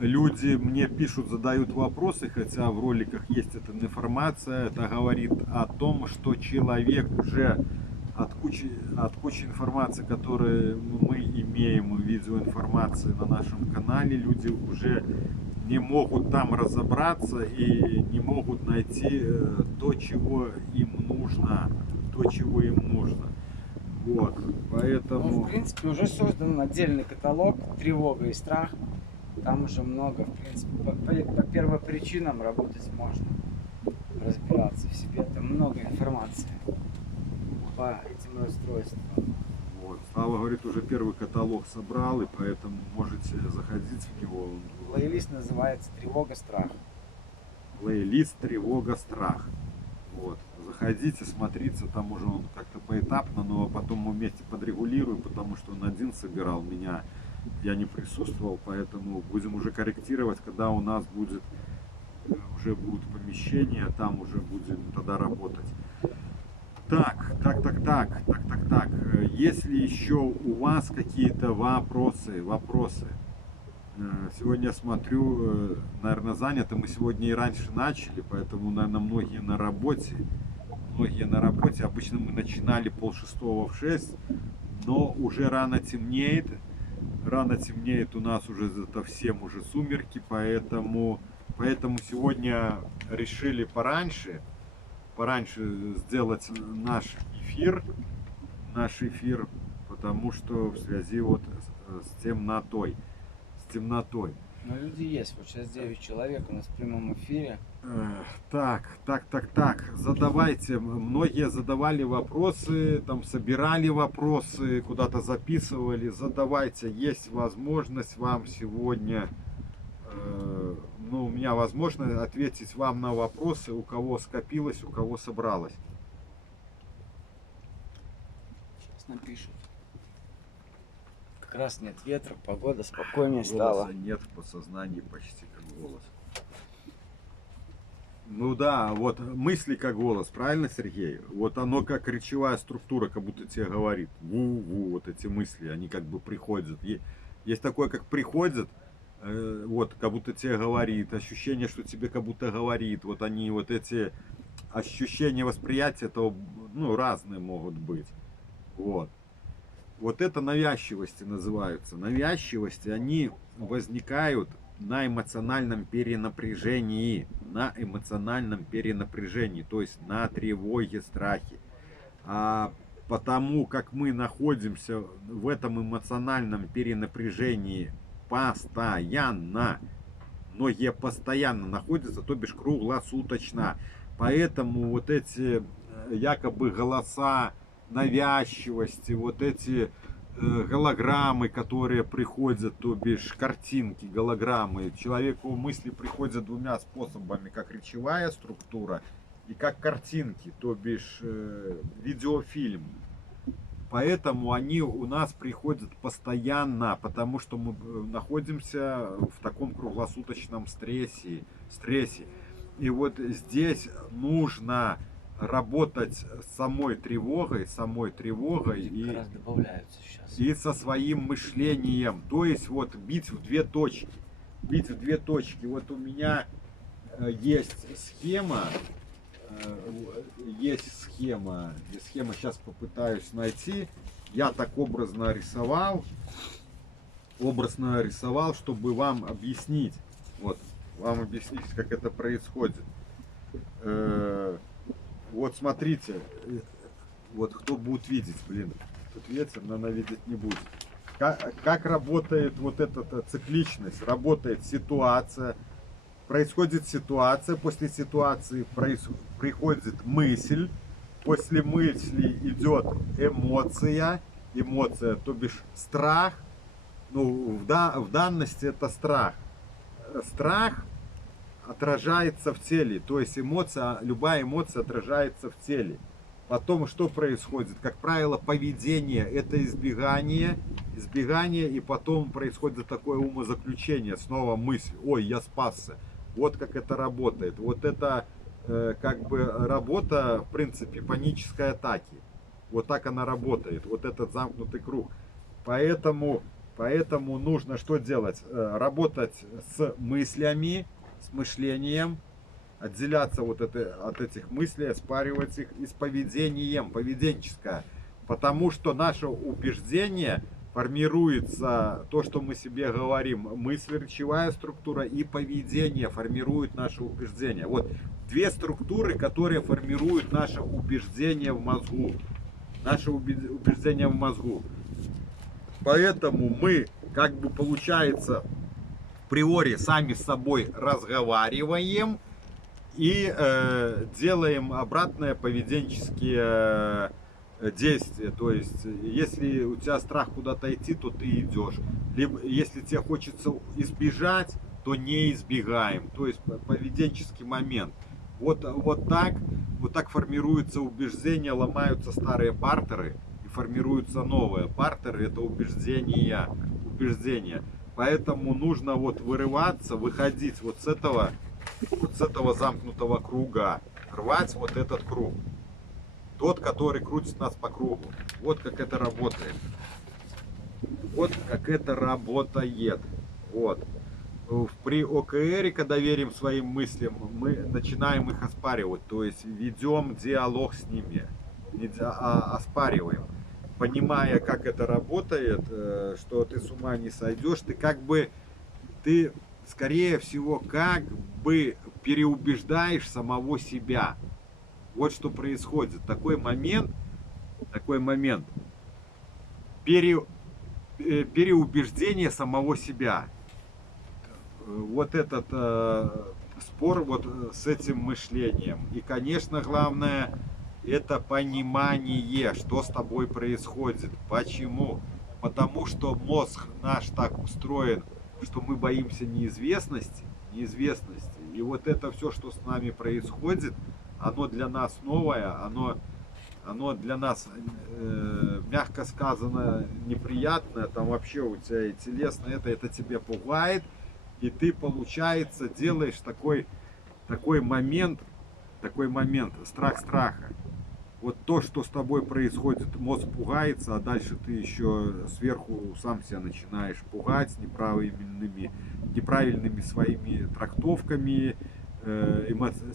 Люди мне пишут, задают вопросы, хотя в роликах есть эта информация. Это говорит о том, что человек уже от кучи информации, которую мы имеем, видеоинформации на нашем канале, люди уже не могут там разобраться и не могут найти то, чего им нужно. Вот, поэтому... Ну, в принципе, уже создан отдельный каталог «Тревога и страх». Там уже много, в принципе, по первопричинам работать можно, разбираться в себе. Там много информации по этим расстройствам. Вот. Слава говорит, уже первый каталог собрал, и поэтому можете заходить в него. Плейлист называется «Тревога, страх». Плейлист «Тревога, страх». Вот. Заходите, смотрите, там уже он как-то поэтапно, но потом мы вместе подрегулируем, потому что он один собирал меня. Я не присутствовал, поэтому будем уже корректировать, когда у нас будет уже будут помещения, там уже будем тогда работать. Так. Если еще у вас какие-то вопросы. Сегодня я смотрю, наверное, заняты. Мы сегодня и раньше начали, поэтому, наверное, многие на работе. Обычно мы начинали 5:30 в 6, но уже рано темнеет. У нас уже совсем уже сумерки, поэтому сегодня решили пораньше сделать наш эфир, потому что в связи вот с темнотой. Но люди есть. Вот сейчас 9 человек у нас в прямом эфире. Так. Задавайте. Многие задавали вопросы, там собирали вопросы, куда-то записывали. Задавайте. Есть возможность вам сегодня, у меня возможность ответить вам на вопросы, у кого скопилось, у кого собралось. Сейчас напишут. Как раз нет ветра, погода спокойнее стала. Голоса нет в подсознании почти как голос. Ну да, вот мысли как голос, правильно, Сергей? Вот оно как речевая структура, как будто тебе говорит. Ву-ву, вот эти мысли, они как бы приходят. Есть такое, как приходят, вот, как будто тебе говорит, ощущение, что тебе как будто говорит. Вот они, вот эти ощущения восприятия, это, разные могут быть. Вот это навязчивости называются. Навязчивости, они возникают на эмоциональном перенапряжении. То есть на тревоге, страхе. А потому как мы находимся в этом эмоциональном перенапряжении постоянно, многие постоянно находятся, то бишь круглосуточно. Поэтому вот эти якобы голоса навязчивости, вот эти голограммы, которые приходят, то бишь картинки, голограммы. Человеку мысли приходят двумя способами, как речевая структура и как картинки, то бишь видеофильм. Поэтому они у нас приходят постоянно, потому что мы находимся в таком круглосуточном стрессе. И вот здесь нужно работать с самой тревогой Как и, раз добавляются сейчас. и со своим мышлением. То есть вот бить в две точки. Бить в две точки. Вот у меня есть схема. Есть схема. И схема сейчас попытаюсь найти. Я так образно рисовал, чтобы вам объяснить. Вот, вам объяснить, как это происходит. Вот смотрите, вот кто будет видеть, блин, тут ветер, наверное, видеть не будет. Как работает вот эта цикличность? Работает ситуация, происходит ситуация, после ситуации приходит мысль, после мысли идет эмоция, то бишь страх, ну, в данности это страх. Страх отражается в теле, то есть любая эмоция отражается в теле. Потом что происходит? Как правило, поведение это избегание, и потом происходит такое умозаключение, снова мысль, ой, я спасся. Вот как это работает. Вот это как бы работа, в принципе, панической атаки. Вот так она работает, вот этот замкнутый круг. Поэтому нужно что делать? Работать с мыслями, с мышлением, отделяться вот от этих мыслей, оспаривать их, и с поведением, поведенческое. Потому что наше убеждение формируется, то, что мы себе говорим, мысль, речевая структура и поведение формируют наше убеждение. Вот две структуры, которые формируют наше убеждение в мозгу. Наше убеждение в мозгу. Поэтому мы, как бы получается, априори сами с собой разговариваем и делаем обратное поведенческие действия. То есть, если у тебя страх куда-то идти, то ты идешь. Либо, если тебе хочется избежать, то не избегаем. То есть, поведенческий момент. Вот так формируется убеждение, ломаются старые партеры и формируются новые. Партеры это убеждения. Поэтому нужно вот вырываться, выходить вот с этого замкнутого круга, рвать вот этот круг. Тот, который крутит нас по кругу. Вот как это работает. Вот. При ОКР, когда верим своим мыслям, мы начинаем их оспаривать. То есть ведем диалог с ними. Оспариваем. Понимая, как это работает, что ты с ума не сойдешь, ты скорее всего как бы переубеждаешь самого себя. Вот что происходит. Такой момент переубеждение самого себя. Вот этот спор вот с этим мышлением. И, конечно, главное это понимание, что с тобой происходит. Почему? Потому что мозг наш так устроен, что мы боимся неизвестности. И вот это все, что с нами происходит, оно для нас новое, оно для нас, мягко сказано, неприятное. Там вообще у тебя и телесно это тебя пугает. И ты, получается, делаешь такой момент, страх страха. Вот то, что с тобой происходит, мозг пугается, а дальше ты еще сверху сам себя начинаешь пугать неправильными своими трактовками,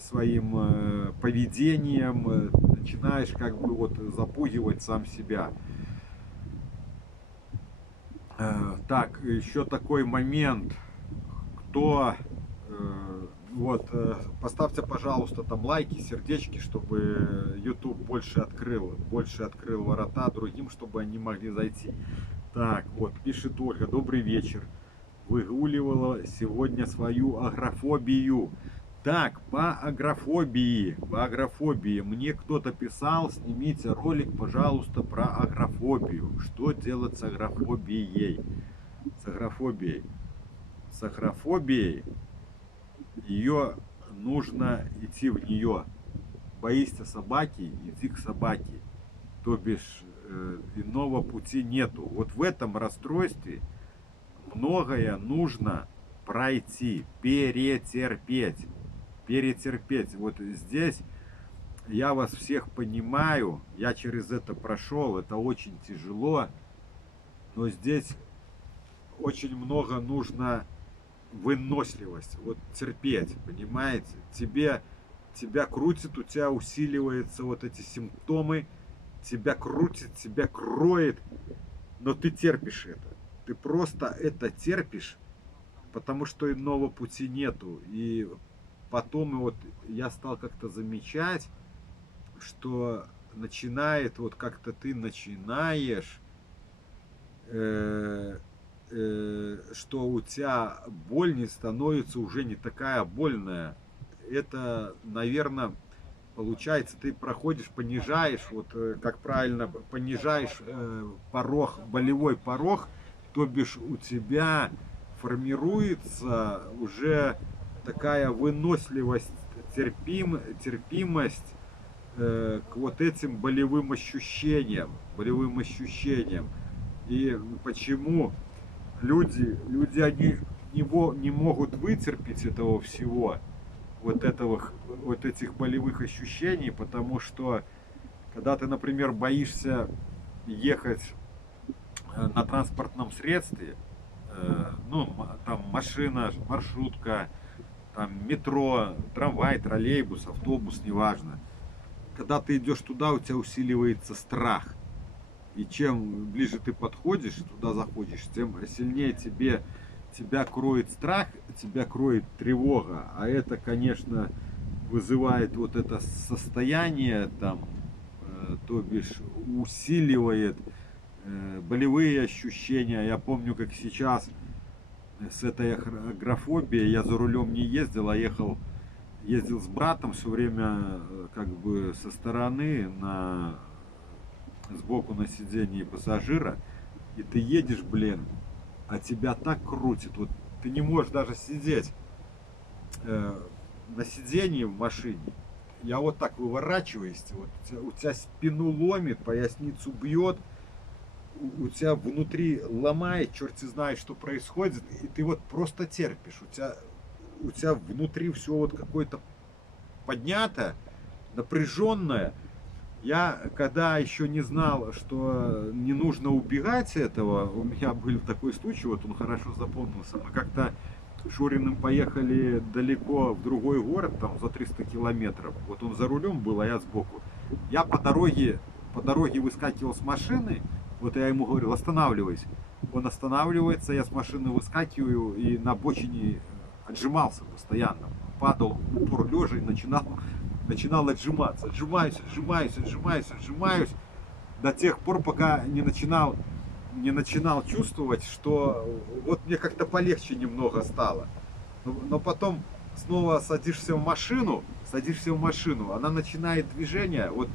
своим поведением, начинаешь как бы вот запугивать сам себя. Так, еще такой момент, поставьте, пожалуйста, там лайки, сердечки, чтобы YouTube больше открыл ворота другим, чтобы они могли зайти. Так, вот, пишет Ольга, добрый вечер. Выгуливала сегодня свою агрофобию. Так, по агрофобии. По агрофобии. Мне кто-то писал, снимите ролик, пожалуйста, про агрофобию. Что делать с агрофобией? С агрофобией. С агрофобией ее нужно идти в нее. Боишься собаки, иди к собаке. То бишь иного пути нету. Вот в этом расстройстве многое нужно пройти, перетерпеть. Перетерпеть. Вот здесь я вас всех понимаю, я через это прошел, это очень тяжело, но здесь очень много нужно выносливость, вот терпеть, понимаете? Тебя крутит, у тебя усиливаются вот эти симптомы, тебя крутит, тебя кроет, но ты терпишь это. Ты просто это терпишь, потому что иного пути нету. И потом вот я стал как-то замечать, что начинает, вот как-то ты начинаешь, что у тебя боль не становится уже не такая больная. Это, наверное, получается, ты проходишь, понижаешь, вот как правильно, понижаешь порог, болевой порог, то бишь у тебя формируется уже такая выносливость, терпимость к вот этим болевым ощущениям, болевым ощущениям. И почему люди они не могут вытерпеть этого всего, вот этих болевых ощущений, потому что когда ты, например, боишься ехать на транспортном средстве, ну, там машина, маршрутка, там метро, трамвай, троллейбус, автобус, неважно. Когда ты идешь туда, у тебя усиливается страх. И чем ближе ты подходишь, туда заходишь, тем сильнее тебя кроет страх, тебя кроет тревога. А это, конечно, вызывает вот это состояние, там, то бишь усиливает болевые ощущения. Я помню, как сейчас с этой агрофобией я за рулем не ездил, а ездил с братом все время как бы со стороны сбоку на сиденье пассажира, и ты едешь, блин, а тебя так крутит, вот ты не можешь даже сидеть на сиденье в машине. Я вот так выворачиваюсь, вот у тебя спину ломит, поясницу бьет, у тебя внутри ломает, черти знает, что происходит, и ты вот просто терпишь. У тебя внутри все вот какое-то поднято, напряженное. Я когда еще не знал, что не нужно убегать этого, у меня был такой случай, вот он хорошо запомнился. Мы как-то Шуриным поехали далеко в другой город, там за 300 километров. Вот он за рулем был, а я сбоку. Я по дороге выскакивал с машины, вот я ему говорил, останавливайся. Он останавливается, я с машины выскакиваю и на обочине отжимался постоянно. Падал в упор лежа и начинал отжиматься. Отжимаюсь до тех пор, пока не начинал чувствовать, что вот мне как-то полегче немного стало. Но потом снова садишься в машину, она начинает движение, вот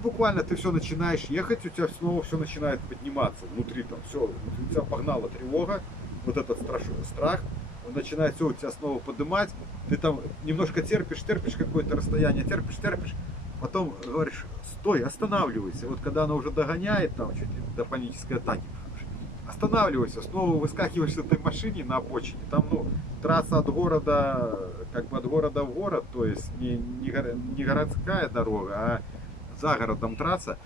буквально ты все начинаешь ехать, у тебя снова все начинает подниматься внутри, там все, у тебя погнала тревога, вот этот страх, он начинает все у тебя снова поднимать, ты там немножко терпишь какое-то расстояние, терпишь, потом говоришь, стой, останавливайся, вот когда она уже догоняет, там чуть ли до панической атаки, останавливайся, снова выскакиваешь с этой машины на обочине, там, ну, трасса от города, как бы от города в город, то есть не городская дорога, а за городом трасса,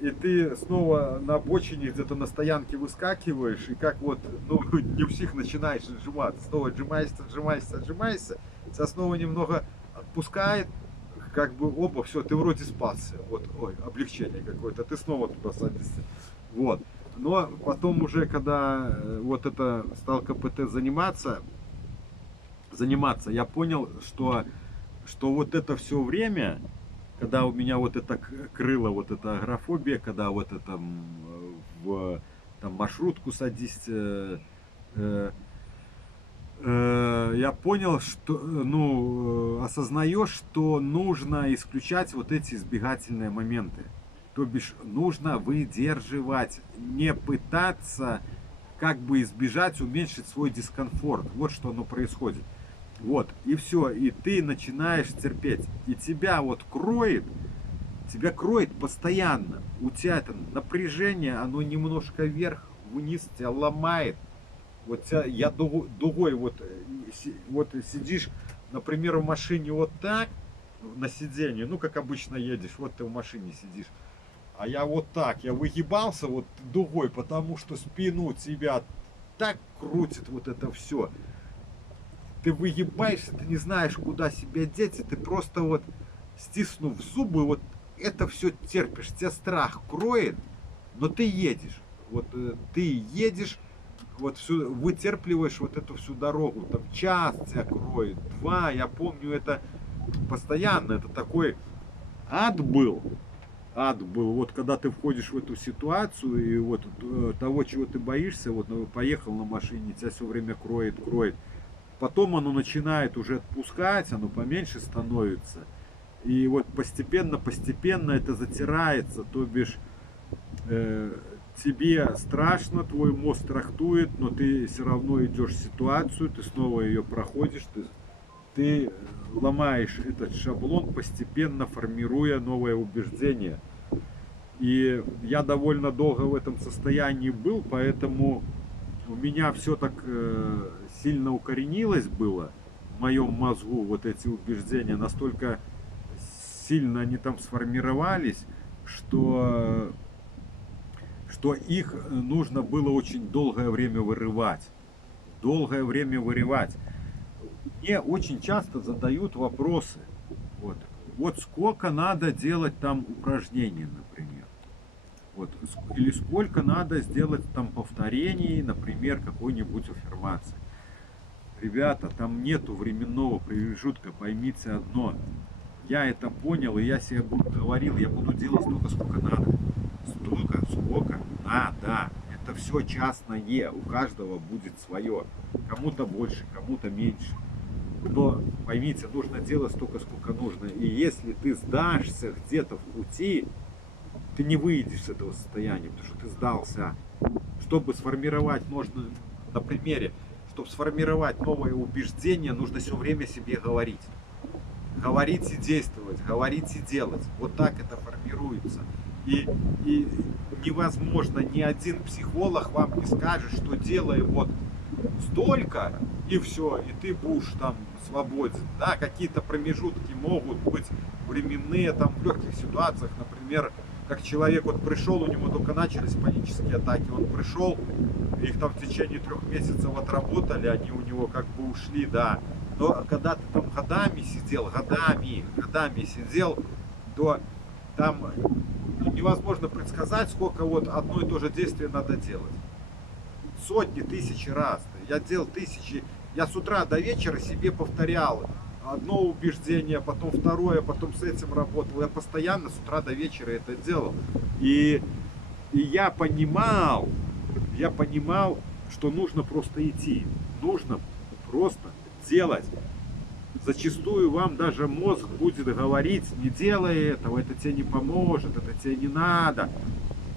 и ты снова на обочине где-то на стоянке выскакиваешь, и как вот, ну, не у всех начинаешь отжиматься, снова отжимаешься, тебя снова немного отпускает, как бы оба, все, ты вроде спасся, вот, ой, облегчение какое-то, ты снова туда садишься, вот. Но потом уже, когда вот это стал КПТ заниматься, я понял, что вот это все время, когда у меня вот это крыло, вот эта агрофобия, когда вот это в там, маршрутку садись, Я понял, что, осознаешь, что нужно исключать вот эти избегательные моменты. То бишь, нужно выдерживать, не пытаться как бы избежать, уменьшить свой дискомфорт. Вот что оно происходит. Вот, и все, и ты начинаешь терпеть. И тебя кроет постоянно. У тебя это напряжение, оно немножко вверх, вниз тебя ломает. Вот я дугой вот сидишь, например, в машине вот так, на сиденье, ну, как обычно едешь, вот ты в машине сидишь. А я вот так, я выгибался вот дугой, потому что спину тебя так крутит вот это все. Ты выгибаешься, ты не знаешь, куда себя деть, и ты просто вот, стиснув зубы, вот это все терпишь. Тебя страх кроет, но ты едешь. Вот ты едешь, вот вытерпливаешь вот эту всю дорогу. Там час тебя кроет, два. Я помню, это постоянно, это такой ад был. Ад был. Вот когда ты входишь в эту ситуацию, и вот того, чего ты боишься, вот поехал на машине, тебя все время кроет, кроет. Потом оно начинает уже отпускать, оно поменьше становится. И вот постепенно, постепенно это затирается, то бишь тебе страшно, твой мозг трактует, но ты все равно идешь в ситуацию, ты снова ее проходишь, ты ломаешь этот шаблон, постепенно формируя новое убеждение. И я довольно долго в этом состоянии был, поэтому у меня все так сильно укоренилось было в моем мозгу, вот эти убеждения, настолько сильно они там сформировались, что их нужно было очень долгое время вырывать. Долгое время вырывать. Мне очень часто задают вопросы. Вот сколько надо делать там упражнений, например. Вот, или сколько надо сделать там повторений, например, какой-нибудь аффирмации. Ребята, там нету временного промежутка, поймите одно. Я это понял, и я себе говорил, я буду делать столько, сколько надо. Столько, сколько надо. Это все частное, у каждого будет свое. Кому-то больше, кому-то меньше. Но поймите, нужно делать столько, сколько нужно. И если ты сдашься где-то в пути, ты не выйдешь с этого состояния, потому что ты сдался. Чтобы сформировать, можно на примере, чтобы сформировать новое убеждение, нужно все время себе говорить. Говорить и действовать, говорить и делать. Вот так это формируется. И невозможно, ни один психолог вам не скажет, что делай вот столько, и все, и ты будешь там свободен. Да, какие-то промежутки могут быть временные, там в легких ситуациях, например, как человек вот пришел, у него только начались панические атаки, он пришел, их там в течение 3 месяцев отработали, они у него как бы ушли, да. Но когда ты там годами сидел, то там невозможно предсказать, сколько вот одно и то же действие надо делать. Сотни, тысячи раз. Я делал тысячи. Я с утра до вечера себе повторял одно убеждение, потом второе, потом с этим работал. Я постоянно с утра до вечера это делал. И я понимал, что нужно просто идти. Нужно просто делать. Зачастую вам даже мозг будет говорить: не делай этого, это тебе не поможет, это тебе не надо.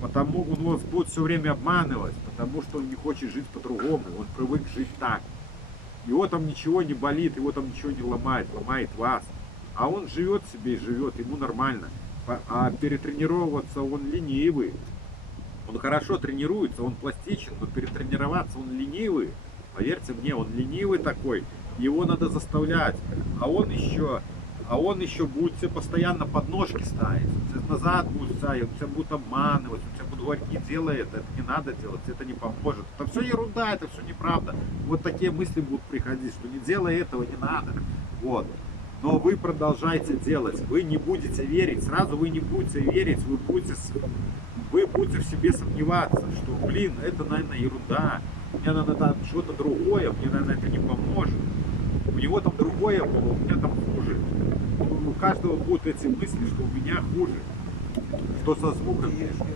Потому он вас будет все время обманывать, потому что он не хочет жить по-другому, он привык жить так. Его там ничего не болит, его там ничего не ломает вас. А он живет себе и живет, ему нормально. А перетренировываться он ленивый. Он хорошо тренируется, он пластичен, но перетренироваться он ленивый. Поверьте мне, он ленивый такой. Его надо заставлять. А он еще будет тебе постоянно подножки ставить. Он тебя назад будет ставить, он тебя будет обманывать, он тебя будет говорить: не делай это не надо делать, это не поможет. Это все ерунда, это все неправда. Вот такие мысли будут приходить, что не делай этого, не надо. Вот. Но вы продолжайте делать. Вы не будете верить. Сразу вы не будете верить, вы будете в себе сомневаться, что, блин, это, наверное, ерунда. Мне надо что-то другое, мне, наверное, это не поможет. У него там другое было, у меня там хуже. У каждого будут эти мысли, что у меня хуже. Что со звуком пишут.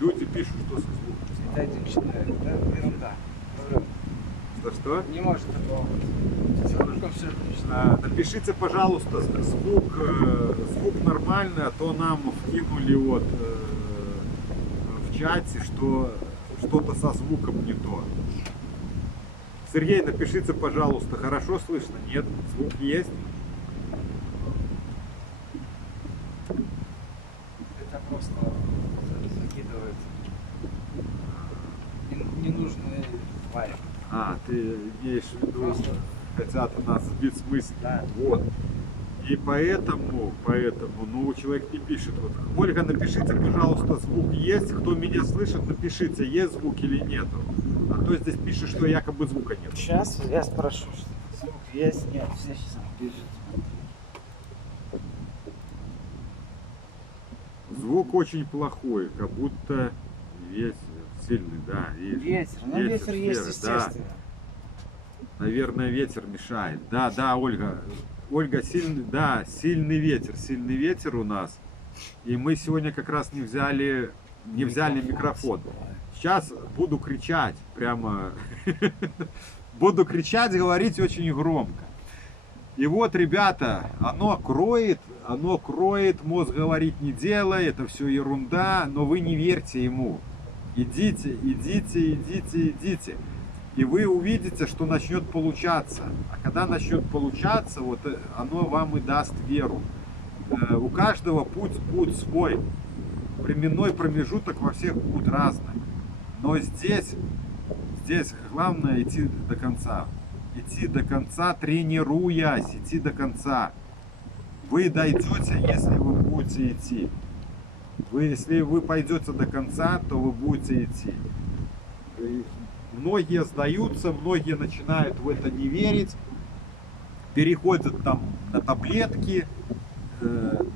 Люди пишут, что со звуком. Это один человек, да? Ерунда. Что? Не может такого быть. С звуком все отлично. Напишите, пожалуйста, звук нормальный, а то нам вкинули вот в чате, что что-то со звуком не то. Сергей, напишите, пожалуйста, хорошо слышно? Нет? Звук есть? Это просто закидывает ненужные твари. Ты имеешь в виду, Просто. хотят нас сбить с мысли. Да. Вот. И поэтому, ну, человек не пишет. Вот. Ольга, напишите, пожалуйста, звук есть. Кто меня слышит, напишите, есть звук или нету. А то здесь пишет, что якобы звука нет. Сейчас я спрошу, что звук есть, нет, все сейчас пишут. Звук очень плохой, как будто ветер сильный, да. Ветер, ну ветер есть, серый, да. естественно. Наверное, ветер мешает. Да, Ольга. Ольга, сильный ветер у нас. И мы сегодня как раз не взяли микрофон. Сейчас буду кричать, прямо буду кричать, говорить очень громко. И вот, ребята, оно кроет, мозг говорит не делай, это все ерунда, но вы не верьте ему. Идите. И вы увидите, что начнет получаться. А когда начнет получаться, вот оно вам и даст веру. У каждого путь свой. Временной промежуток во всех будет разный. Но здесь главное идти до конца. Идти до конца, тренируясь, идти до конца. Вы дойдете, если вы будете идти. Если вы пойдете до конца, то вы будете идти. Многие сдаются, многие начинают в это не верить, переходят там на таблетки,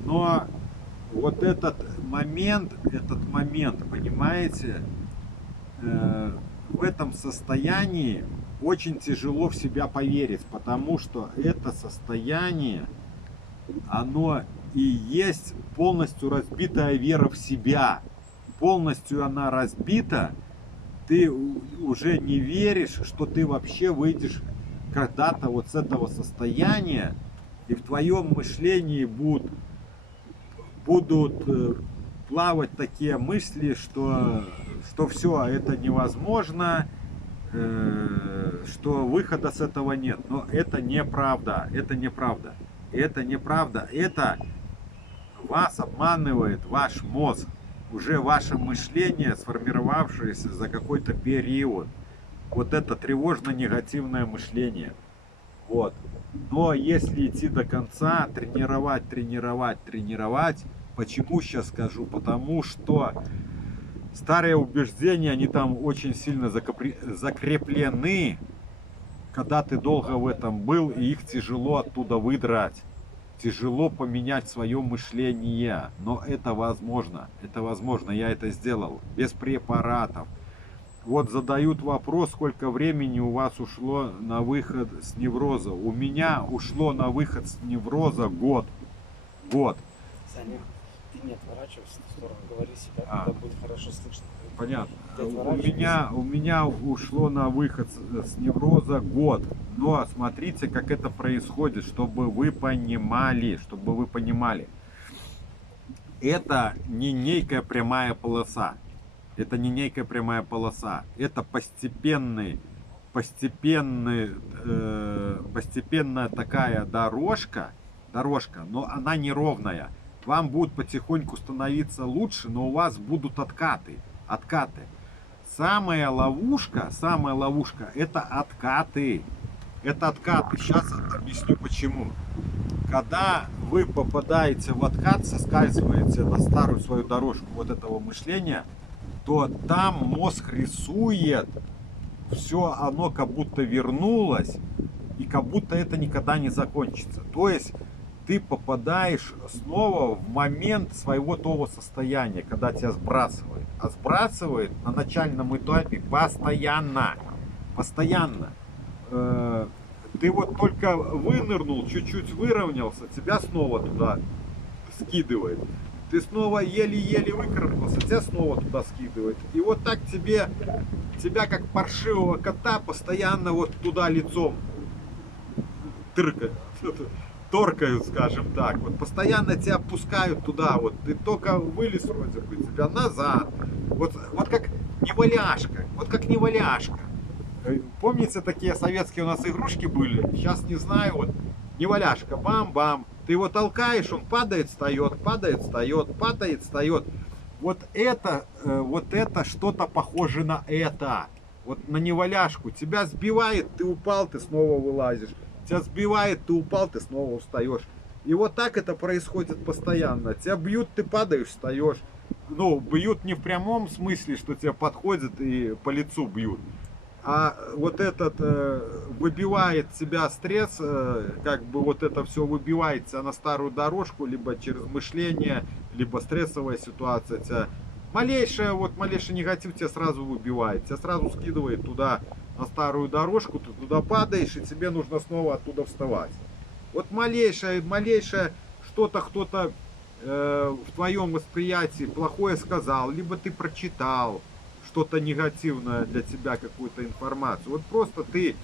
но вот этот момент, понимаете, в этом состоянии очень тяжело в себя поверить, потому что это состояние, оно и есть полностью разбитая вера в себя. Полностью она разбита, ты уже не веришь, что ты вообще выйдешь когда-то вот с этого состояния, и в твоем мышлении будут плавать такие мысли, что все, это невозможно, что выхода с этого нет. Но это неправда, это вас обманывает ваш мозг, уже ваше мышление, сформировавшееся за какой-то период. Вот это тревожно-негативное мышление. Вот. Но если идти до конца, тренировать, почему сейчас скажу? Потому что старые убеждения, они там очень сильно закреплены, когда ты долго в этом был, и их тяжело оттуда выдрать. Тяжело поменять свое мышление, но это возможно, я это сделал, без препаратов. Вот задают вопрос, сколько времени у вас ушло на выход с невроза. У меня ушло на выход с невроза год. Саня, ты не отворачивайся в сторону, говори себя, тогда будет хорошо слышно. Понятно. У меня ушло на выход с невроза год. Но смотрите, как это происходит, чтобы вы понимали. Это не некая прямая полоса. Это постепенная такая дорожка, но она неровная. Вам будет потихоньку становиться лучше, но у вас будут откаты. Самая ловушка это откаты. Сейчас объясню почему. Когда вы попадаете в откат, соскальзываете на старую свою дорожку вот этого мышления, то там мозг рисует все, оно как будто вернулось, и как будто это никогда не закончится. То есть ты попадаешь снова в момент своего того состояния, когда тебя сбрасывает. А сбрасывает на начальном этапе постоянно. Ты вот только вынырнул, чуть-чуть выровнялся, тебя снова туда скидывает. ты снова еле-еле выкарабкался, тебя снова туда скидывает. И вот так тебя как паршивого кота постоянно вот туда лицом тыркают, торкают, скажем так. Вот постоянно тебя опускают туда, вот ты только вылез вроде бы, тебя назад. Вот как неваляшка, вот как неваляшка. Помните, такие советские у нас игрушки были? Сейчас не знаю, вот неваляшка, бам-бам. Ты его толкаешь, он падает, встает, падает, встает, падает, встает. Вот это что-то похоже на это. Вот на неваляшку. Тебя сбивает, ты упал, ты снова вылазишь. Тебя сбивает, ты упал, ты снова встаешь. И вот так это происходит постоянно. Тебя бьют, ты падаешь, встаешь. Ну, бьют не в прямом смысле, что тебя подходят и по лицу бьют. А вот этот выбивает себя стресс, как бы вот это все выбивается на старую дорожку, либо через мышление, либо стрессовая ситуация. Тебя малейший негатив тебя сразу выбивает, тебя сразу скидывает туда на старую дорожку, ты туда падаешь, и тебе нужно снова оттуда вставать. Вот малейшее что-то кто-то в твоем восприятии плохое сказал, либо ты прочитал что-то негативное для тебя, какую-то информацию. Вот просто ты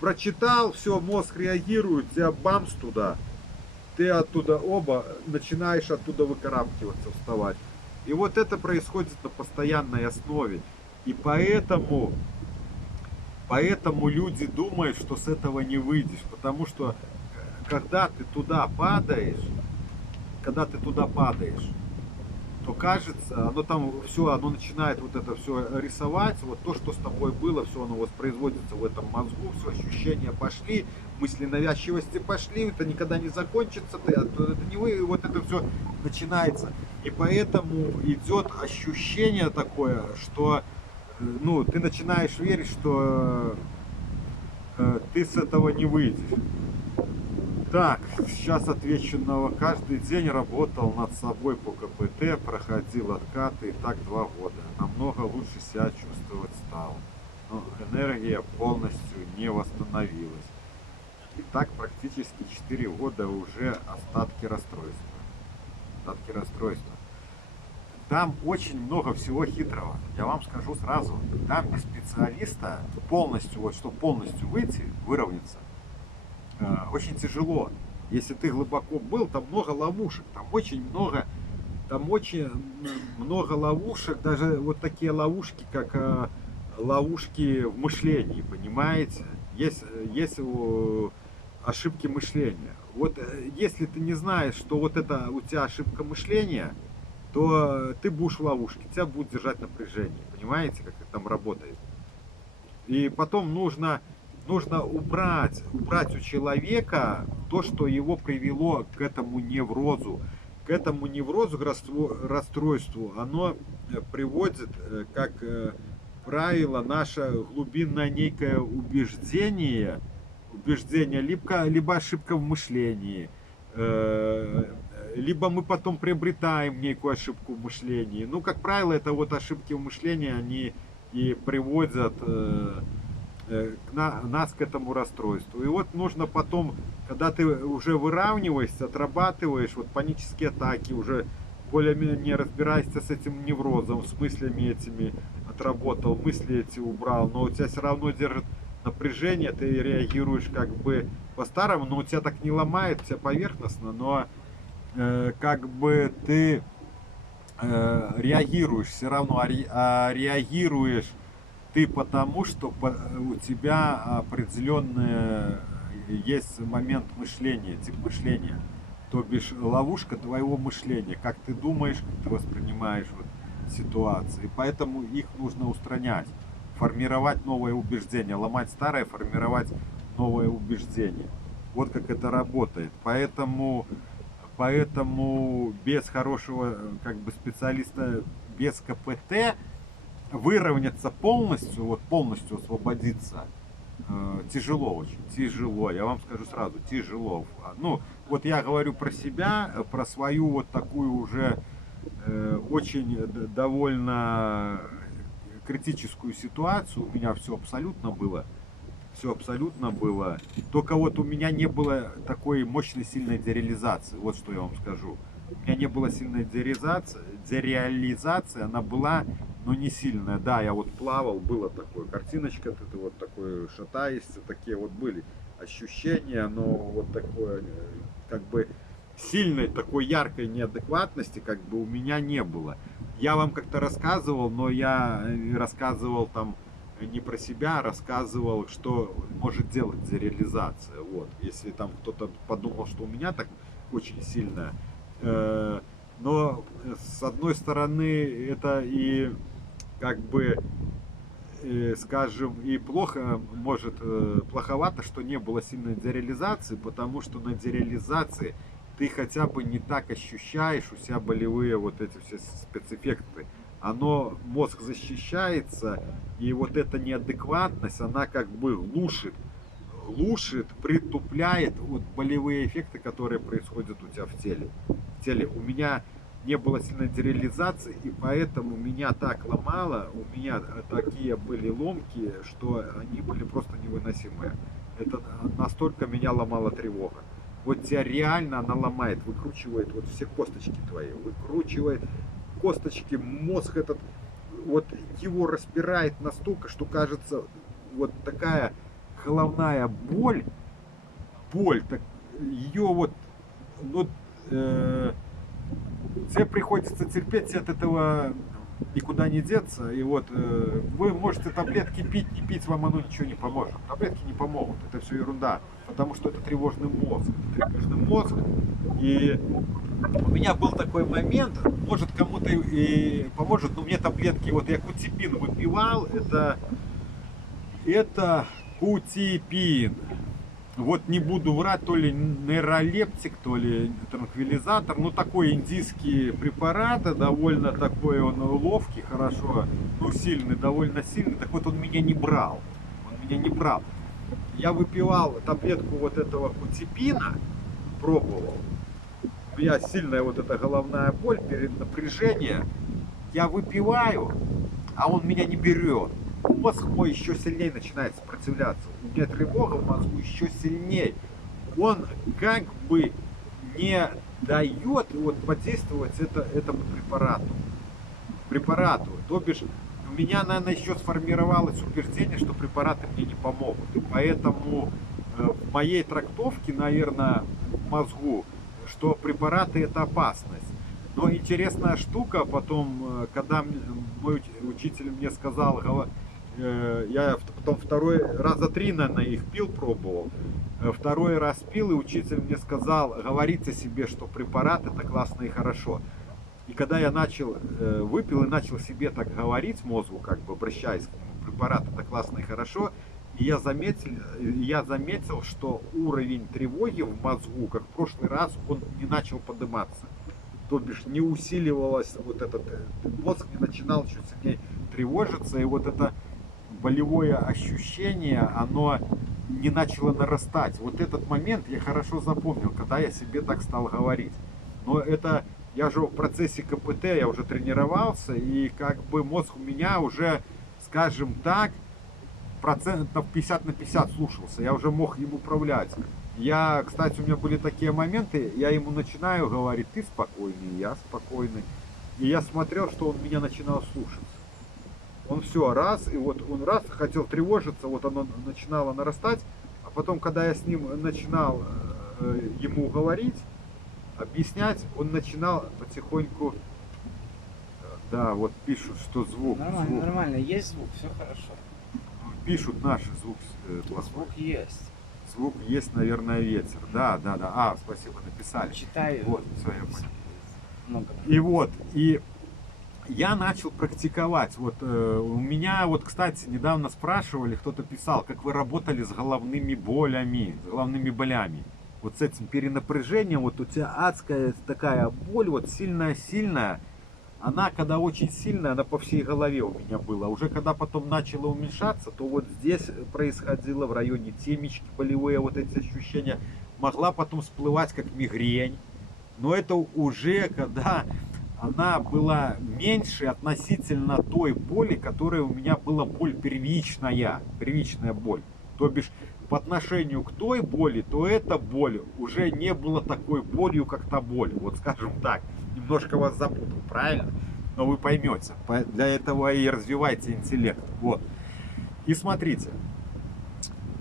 прочитал, все, мозг реагирует, тебя бамс туда, ты оттуда начинаешь оттуда выкарабкиваться, вставать. И вот это происходит на постоянной основе. И поэтому люди думают, что с этого не выйдешь. Потому что когда ты туда падаешь, то кажется, оно начинает вот это все рисовать, вот то, что с тобой было, все оно воспроизводится в этом мозгу, все ощущения пошли, мысли навязчивости пошли, это никогда не закончится, это не вы, и вот это все начинается. И поэтому идет ощущение такое, что ты начинаешь верить, что ты с этого не выйдешь. Так, сейчас отвечу на... Каждый день работал над собой по КПТ, проходил откаты, и так 2 года. Намного лучше себя чувствовать стал. Но энергия полностью не восстановилась. И так практически 4 года уже остатки расстройства. Там очень много всего хитрого. Я вам скажу сразу. Там без специалиста полностью, чтобы полностью выйти, выровняться, очень тяжело. Если ты глубоко был, там много ловушек, там очень много ловушек, даже вот такие ловушки, как ловушки в мышлении, понимаете? Есть ошибки мышления. Вот если ты не знаешь, что вот это у тебя ошибка мышления, то ты будешь в ловушке, тебя будет держать напряжение, понимаете, как это там работает. И потом нужно убрать у человека то, что его привело к этому неврозу. К этому неврозу, к расстройству, оно приводит, как правило, наше глубинное некое убеждение, либо ошибка в мышлении, либо мы потом приобретаем некую ошибку в мышлении. Ну, как правило, это вот ошибки в мышлении, они и приводят нас к этому расстройству. И вот нужно потом, когда ты уже выравниваешься, отрабатываешь вот панические атаки, уже более-менее разбираешься с этим неврозом, с мыслями этими отработал, мысли эти убрал, но у тебя все равно держит напряжение, ты реагируешь как бы по-старому, но у тебя так не ломает, у тебя поверхностно, но как бы ты реагируешь все равно, реагируешь ты потому, что у тебя определенный есть момент мышления, тип мышления, то бишь ловушка твоего мышления, как ты думаешь, как ты воспринимаешь вот ситуации. Поэтому их нужно устранять, формировать новые убеждения, ломать старое, формировать новые убеждения. Вот как это работает. Поэтому без хорошего как бы специалиста, без КПТ выровняться полностью освободиться тяжело, очень тяжело. Я вам скажу сразу, тяжело. Ну, вот я говорю про себя, про свою вот такую уже очень довольно критическую ситуацию. У меня все абсолютно было. Только вот у меня не было такой мощной, сильной дереализации. Вот что я вам скажу. у меня не было сильной дереализации, она была, но не сильная. Да, я вот плавал, было такое, картиночка, ты вот такой шатаешься, такие вот были ощущения, но вот такое, как бы сильной такой яркой неадекватности как бы у меня не было. Я вам как-то рассказывал, но я рассказывал там не про себя, а рассказывал, что может делать дереализация. Вот. Если там кто-то подумал, что у меня так очень сильно. Но с одной стороны это и как бы скажем, и плохо, может, плоховато, что не было сильной дереализации, потому что на дереализации ты хотя бы не так ощущаешь у себя болевые вот эти все спецэффекты. Мозг защищается, и вот эта неадекватность, она как бы глушит, притупляет вот болевые эффекты, которые происходят у тебя в теле. У меня не было сильной дереализации, и поэтому меня так ломало, у меня такие были ломки, что они были просто невыносимые. Это настолько меня ломала тревога. Вот тебя реально она ломает, выкручивает вот все косточки твои, выкручивает косточки, мозг этот, вот его распирает настолько, что кажется, вот такая головная боль, так, ее вот, ну, тебе приходится терпеть, от этого никуда не деться. И вот вы можете таблетки пить, не пить, вам оно ничего не поможет. Таблетки не помогут, это все ерунда, потому что это тревожный мозг. И у меня был такой момент, может кому-то и поможет, но мне таблетки, вот я кутипин выпивал, это кутипин. Вот не буду врать, то ли нейролептик, то ли транквилизатор. Ну, такой индийский препарат, довольно такой он ловкий, хорошо, ну, сильный, довольно сильный. Так вот, он меня не брал. Я выпивал таблетку вот этого кутипина, пробовал. У меня сильная вот эта головная боль, перенапряжение. Я выпиваю, а он меня не берет. Мозг мой еще сильнее начинает сопротивляться. У меня тревога в мозгу еще сильнее. Он как бы не дает вот подействовать этому препарату. То бишь, у меня, наверное, еще сформировалось убеждение, что препараты мне не помогут. И поэтому в моей трактовке, наверное, в мозгу, что препараты это опасность. Но интересная штука, потом, когда мой учитель мне сказал, я потом раза 3, наверное, их пил, пробовал. Второй раз пил, и учитель мне сказал, говорите себе, что препарат это классно и хорошо. И когда я выпил и начал себе так говорить мозгу, как бы обращаясь к нему, препарат это классно и хорошо, и я заметил, что уровень тревоги в мозгу, как в прошлый раз, он не начал подниматься. То бишь не усиливалось вот этот мозг, не начинал еще сильнее тревожиться, и вот это болевое ощущение, оно не начало нарастать. Вот этот момент я хорошо запомнил, когда я себе так стал говорить. Но это, я же в процессе КПТ, я уже тренировался, и как бы мозг у меня уже, скажем так, процентов 50 на 50 слушался. Я уже мог им управлять. Кстати, у меня были такие моменты, я ему начинаю говорить, ты спокойный, я спокойный. И я смотрел, что он меня начинал слушаться. Он все, раз, и вот он раз хотел тревожиться, вот оно начинало нарастать, а потом, когда я с ним начинал ему говорить, объяснять, он начинал потихоньку, да, вот пишут, что звук. Нормально, есть звук, все хорошо. Пишут наши звук. Звук есть. Звук есть, наверное, ветер. Да. Спасибо, написали. Читаю. Вот, все, я понял. Много. И вот, и я начал практиковать. Вот у меня, вот, кстати, недавно спрашивали, кто-то писал, как вы работали с головными болями, Вот с этим перенапряжением, вот у тебя адская такая боль, вот сильная-сильная. Она, когда очень сильная, она по всей голове у меня была. Уже когда потом начала уменьшаться, то вот здесь происходило, в районе темечки болевые вот эти ощущения. Могла потом всплывать как мигрень. Но это уже когда она была меньше относительно той боли, которая у меня была боль первичная боль. То бишь по отношению к той боли, то эта боль уже не была такой болью, как та боль. Вот скажем так, немножко вас запутал, правильно? Но вы поймете. Для этого и развивайте интеллект. Вот. И смотрите,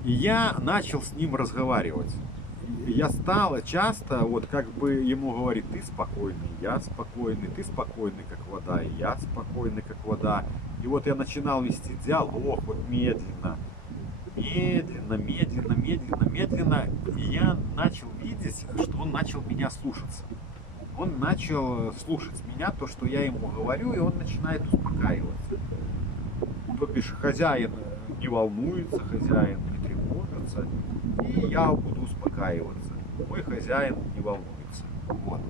я начал с ним разговаривать. Я стал часто, вот как бы ему говорить: ты спокойный, я спокойный, ты спокойный, как вода, и я спокойный, как вода. И вот я начинал вести диалог, вот медленно, медленно, медленно, медленно, медленно. И я начал видеть, что он начал меня слушаться. Он начал слушать меня, то, что я ему говорю, и он начинает успокаиваться. То бишь, хозяин не волнуется, хозяин не тревожится, и я буду успокаиваться. Мой хозяин не волнуется. Вот.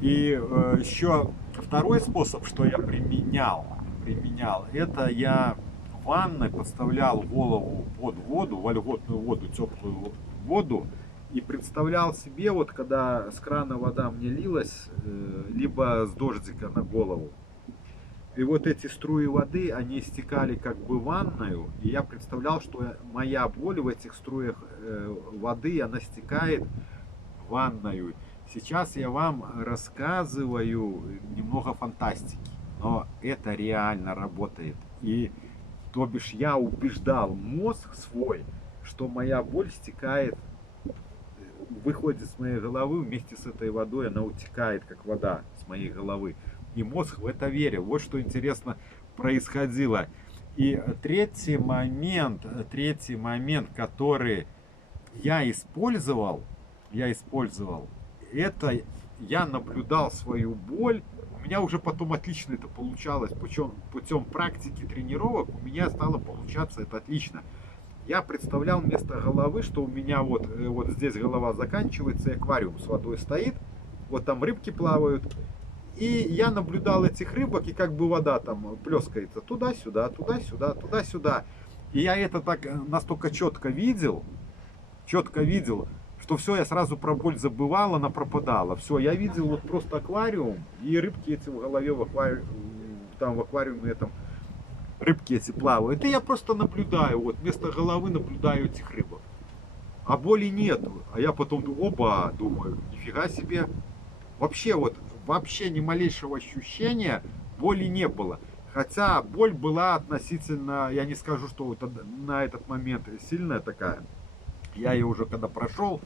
И еще второй способ, что я применял, это я в ванной подставлял голову под воду, вольготную воду, теплую воду, и представлял себе, вот когда с крана вода мне лилась, либо с дождика на голову. И вот эти струи воды, они стекали как бы в ванную, и я представлял, что моя боль в этих струях воды, она стекает в ванную. Сейчас я вам рассказываю немного фантастики, но это реально работает. И то бишь я убеждал мозг свой, что моя боль стекает, выходит с моей головы вместе с этой водой, она утекает как вода с моей головы. И мозг в это верил. Вот что интересно происходило. И третий момент, который я использовал, это я наблюдал свою боль. У меня уже потом отлично это получалось. Путем практики тренировок у меня стало получаться это отлично. Я представлял вместо головы, что у меня вот здесь голова заканчивается, и аквариум с водой стоит. Вот там рыбки плавают. И я наблюдал этих рыбок, и как бы вода там плескается туда-сюда, туда-сюда, туда-сюда. И я это так настолько четко видел, что все, я сразу про боль забывал, она пропадала. Все, я видел вот просто аквариум, и рыбки эти в голове в аквариуме этом, рыбки эти плавают. И я просто наблюдаю, вот вместо головы наблюдаю этих рыбок. А боли нету. А я потом думаю, нифига себе. Вообще ни малейшего ощущения боли не было. Хотя боль была относительно, я не скажу, что вот на этот момент сильная такая. Я ее уже когда прошел,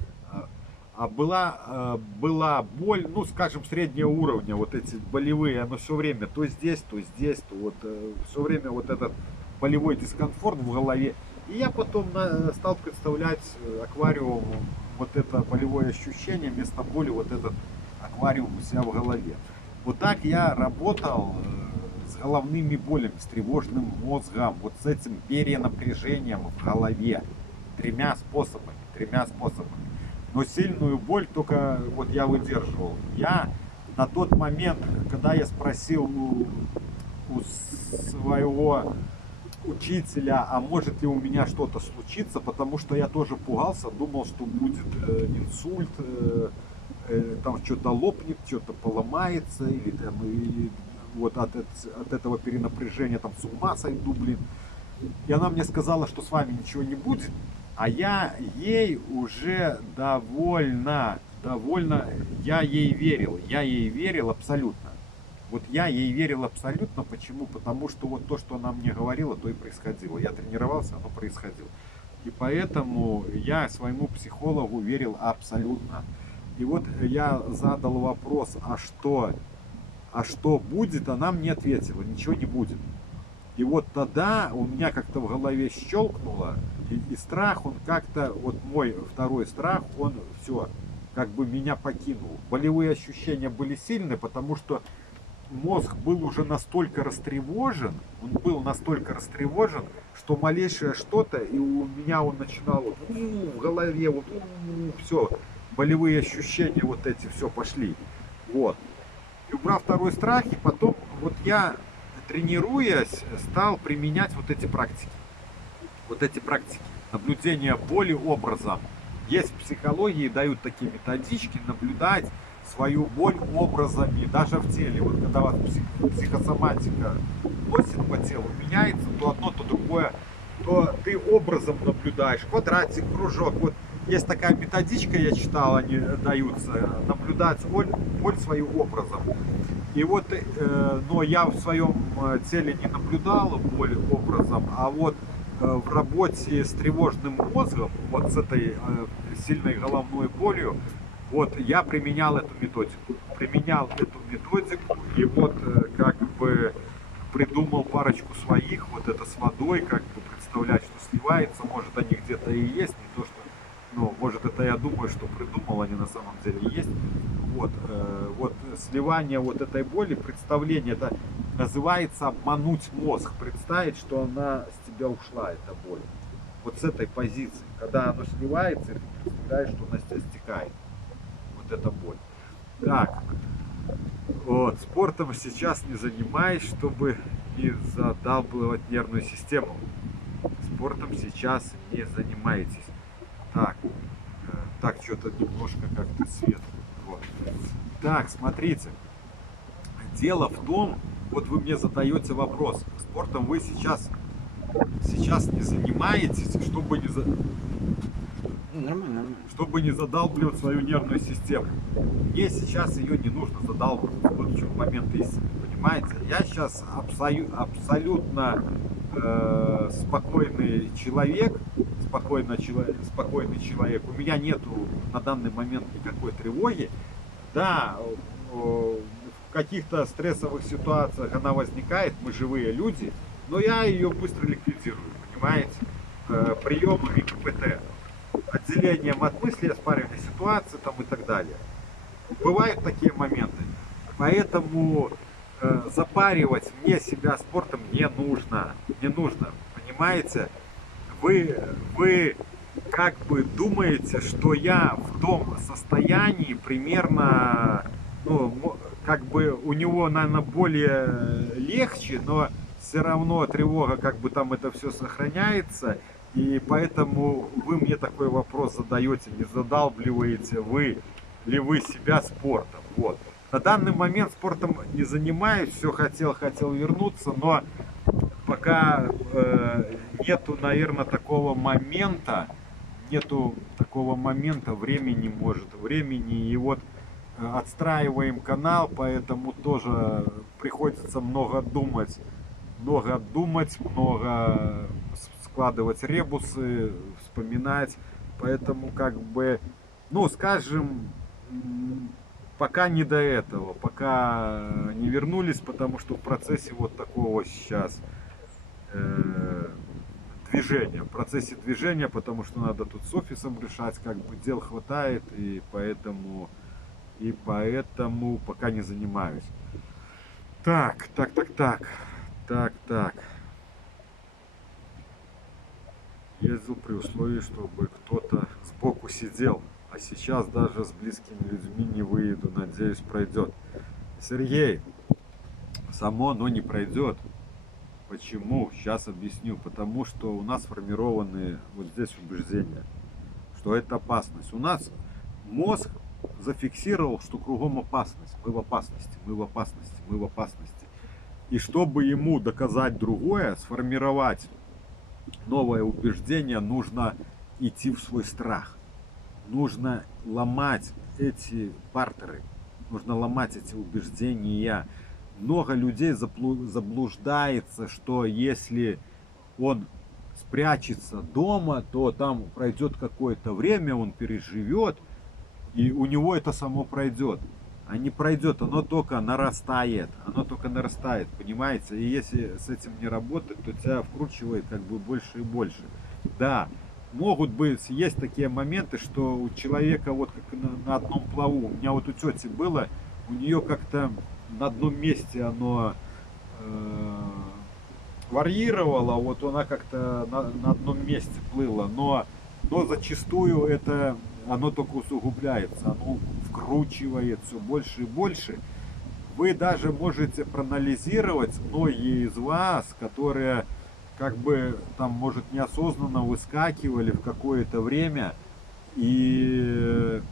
а была боль, ну скажем, среднего уровня, вот эти болевые, оно все время то здесь, то вот все время вот этот болевой дискомфорт в голове. И я потом стал представлять аквариум, вот это болевое ощущение, вместо боли вот этот аквариум у себя в голове. Вот так я работал с головными болями, с тревожным мозгом, вот с этим перенапряжением в голове. Тремя способами. Но сильную боль только вот я выдерживал. Я на тот момент, когда я спросил у своего учителя, а может ли у меня что-то случиться, потому что я тоже пугался, думал, что будет инсульт, там что-то лопнет, что-то поломается, или там и вот от этого перенапряжения там с ума сойду, блин. И она мне сказала, что с вами ничего не будет, а я ей уже довольно, я ей верил абсолютно. Вот я ей верил абсолютно, почему? Потому что вот то, что она мне говорила, то и происходило. Я тренировался, оно происходило. И поэтому я своему психологу верил абсолютно. И вот я задал вопрос, а что будет, она мне ответила, ничего не будет. И вот тогда у меня как-то в голове щелкнуло, и страх, он как-то, вот мой второй страх, он все, как бы меня покинул. Болевые ощущения были сильные, потому что мозг был уже настолько растревожен, что малейшее что-то, и у меня он начинал в голове, все, болевые ощущения вот эти все пошли. Вот. И убрав второй страх, и потом вот я, тренируясь, стал применять вот эти практики. Наблюдения боли образом. Есть в психологии, дают такие методички, наблюдать свою боль образами, даже в теле. Вот когда у вас психосоматика носит по телу, меняется то одно, то другое то ты образом наблюдаешь, квадратик, кружок. Вот есть такая методичка, я читал, они даются, наблюдать боль свою образом. И вот, но я в своем теле не наблюдал боль образом, а вот в работе с тревожным мозгом, вот с этой сильной головной болью, вот я применял эту методику. И вот как бы придумал парочку своих, вот это с водой, как бы представлять, что сливается, может они где-то и есть, не то что, ну, может это я думаю, что придумал, они на самом деле есть. Вот, вот сливание вот этой боли, представление, это называется обмануть мозг, представить, что она с тебя ушла, эта боль. Вот с этой позиции, когда оно сливается, и ты представляешь, что она с тебя стекает. Вот эта боль. Так, вот, спортом сейчас не занимаюсь, чтобы не задалбливать нервную систему. Спортом сейчас не занимаетесь. Так, так что-то немножко как-то свет. Вот. Так, смотрите. Дело в том, вот вы мне задаете вопрос, спортом вы сейчас не занимаетесь, Нормально. чтобы не задалбливать свою нервную систему. Мне сейчас ее не нужно задалбливать. Вот в чем момент истины, понимаете? Я сейчас абсолютно спокойный человек, спокойный человек. У меня нету на данный момент никакой тревоги. Да, в каких-то стрессовых ситуациях она возникает, мы живые люди, но я ее быстро ликвидирую, понимаете? Приемами КПТ, отделением от мысли, оспаривания ситуации там и так далее. Бывают такие моменты. Поэтому запаривать мне себя спортом не нужно. Не нужно. Понимаете? Вы как бы думаете, что я в том состоянии примерно, ну, как бы у него, наверное, более легче, но все равно тревога, как бы там это все сохраняется. И поэтому вы мне такой вопрос задаете, не задалбливаете ли вы себя спортом. Вот. На данный момент спортом не занимаюсь, все хотел вернуться, но пока нету, наверное, такого момента, времени, и вот отстраиваем канал, поэтому тоже приходится много думать, много складывать ребусы, вспоминать, поэтому как бы, ну, скажем, пока не до этого, пока не вернулись, потому что в процессе вот такого сейчас движения, в процессе движения, потому что надо тут с офисом решать, как бы дел хватает, и поэтому пока не занимаюсь. Так. Ездил при условии, чтобы кто-то сбоку сидел, а сейчас даже с близкими людьми не выеду, надеюсь, пройдет. Сергей, само оно не пройдет. Почему? Сейчас объясню. Потому что у нас сформированы вот здесь убеждения, что это опасность. У нас мозг зафиксировал, что кругом опасность. Мы в опасности. И чтобы ему доказать другое, сформировать новое убеждение, нужно идти в свой страх. Нужно ломать эти бартеры. Нужно ломать эти убеждения. Много людей заблуждается, что если он спрячется дома, то там пройдет какое-то время, он переживет, и у него это само пройдет. А не пройдет, оно только нарастает, понимаете? И если с этим не работать, то тебя вкручивает как бы больше и больше. Да, могут быть, есть такие моменты, что у человека вот как на одном плаву. У меня вот у тети было, у нее как-то на одном месте оно варьировало, вот она как-то на одном месте плыла, но зачастую это оно только усугубляется, оно вкручивает все больше и больше. Вы даже можете проанализировать многие из вас, которые как бы там, может, неосознанно выскакивали в какое-то время, и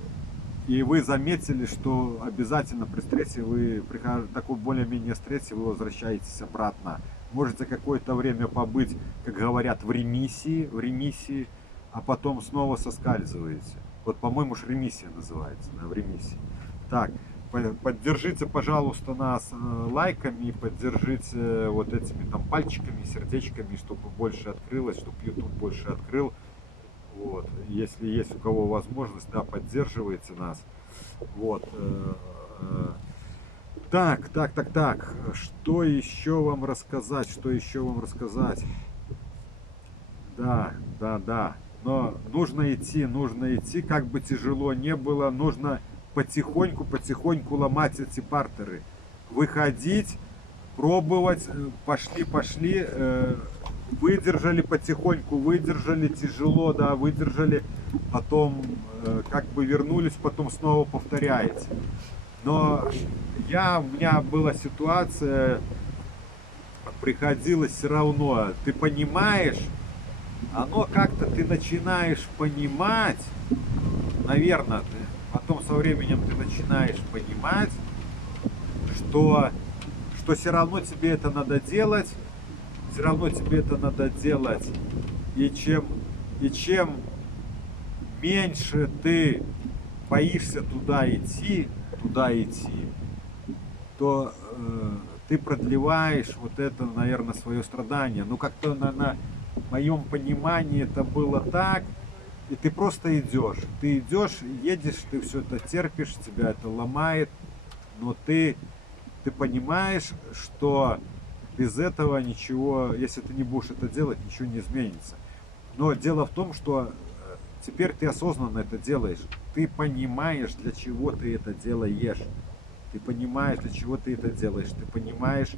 вы заметили, что обязательно при стрессе, при таком более-менее стрессе, вы возвращаетесь обратно можете какое-то время побыть, как говорят, в ремиссии, а потом снова соскальзываете. Вот, по-моему, ж ремиссия называется, да, в ремиссии. Так, поддержите, пожалуйста, нас лайками, поддержите вот этими там пальчиками, сердечками, чтобы больше открылось, чтобы YouTube больше открыл. Вот. Если есть у кого возможность, да, поддерживайте нас. Вот. Так. Что еще вам рассказать? Что еще вам рассказать? Да. Но нужно идти, как бы тяжело не было, нужно потихоньку ломать эти партеры. Выходить, пробовать, пошли, выдержали потихоньку, выдержали тяжело, да, выдержали, потом как бы вернулись, потом снова повторяете. Но у меня была ситуация, приходилось все равно, ты понимаешь, оно как-то ты начинаешь понимать, наверное, потом со временем ты начинаешь понимать, что все равно тебе это надо делать, и чем меньше ты боишься туда идти, то ты продлеваешь вот это, наверное, свое страдание. Ну, как-то на моем понимании это было так, и ты просто идешь. Ты идешь, едешь, ты все это терпишь, тебя это ломает, но ты понимаешь, что без этого ничего, если ты не будешь это делать, ничего не изменится. Но дело в том, что теперь ты осознанно это делаешь. Ты понимаешь, для чего ты это делаешь. Ты понимаешь, для чего ты это делаешь. Ты понимаешь,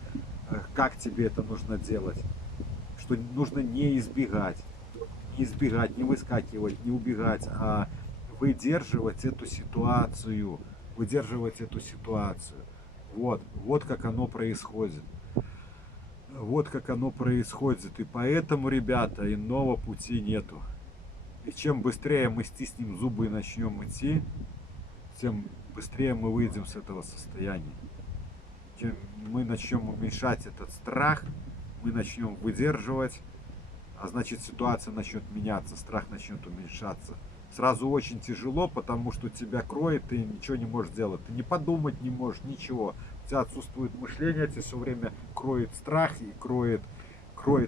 как тебе это нужно делать. Что нужно не избегать, не выскакивать, не убегать, а выдерживать эту ситуацию. Вот как оно происходит. И поэтому, ребята, иного пути нету. И чем быстрее мы стиснем зубы и начнем идти, тем быстрее мы выйдем с этого состояния. Чем мы начнем уменьшать этот страх, мы начнем выдерживать, а значит ситуация начнет меняться, страх начнет уменьшаться. Сразу очень тяжело, потому что тебя кроет, ты ничего не можешь делать. Ты не подумать не можешь, ничего. У тебя отсутствует мышление, тебя все время кроет страх и кроет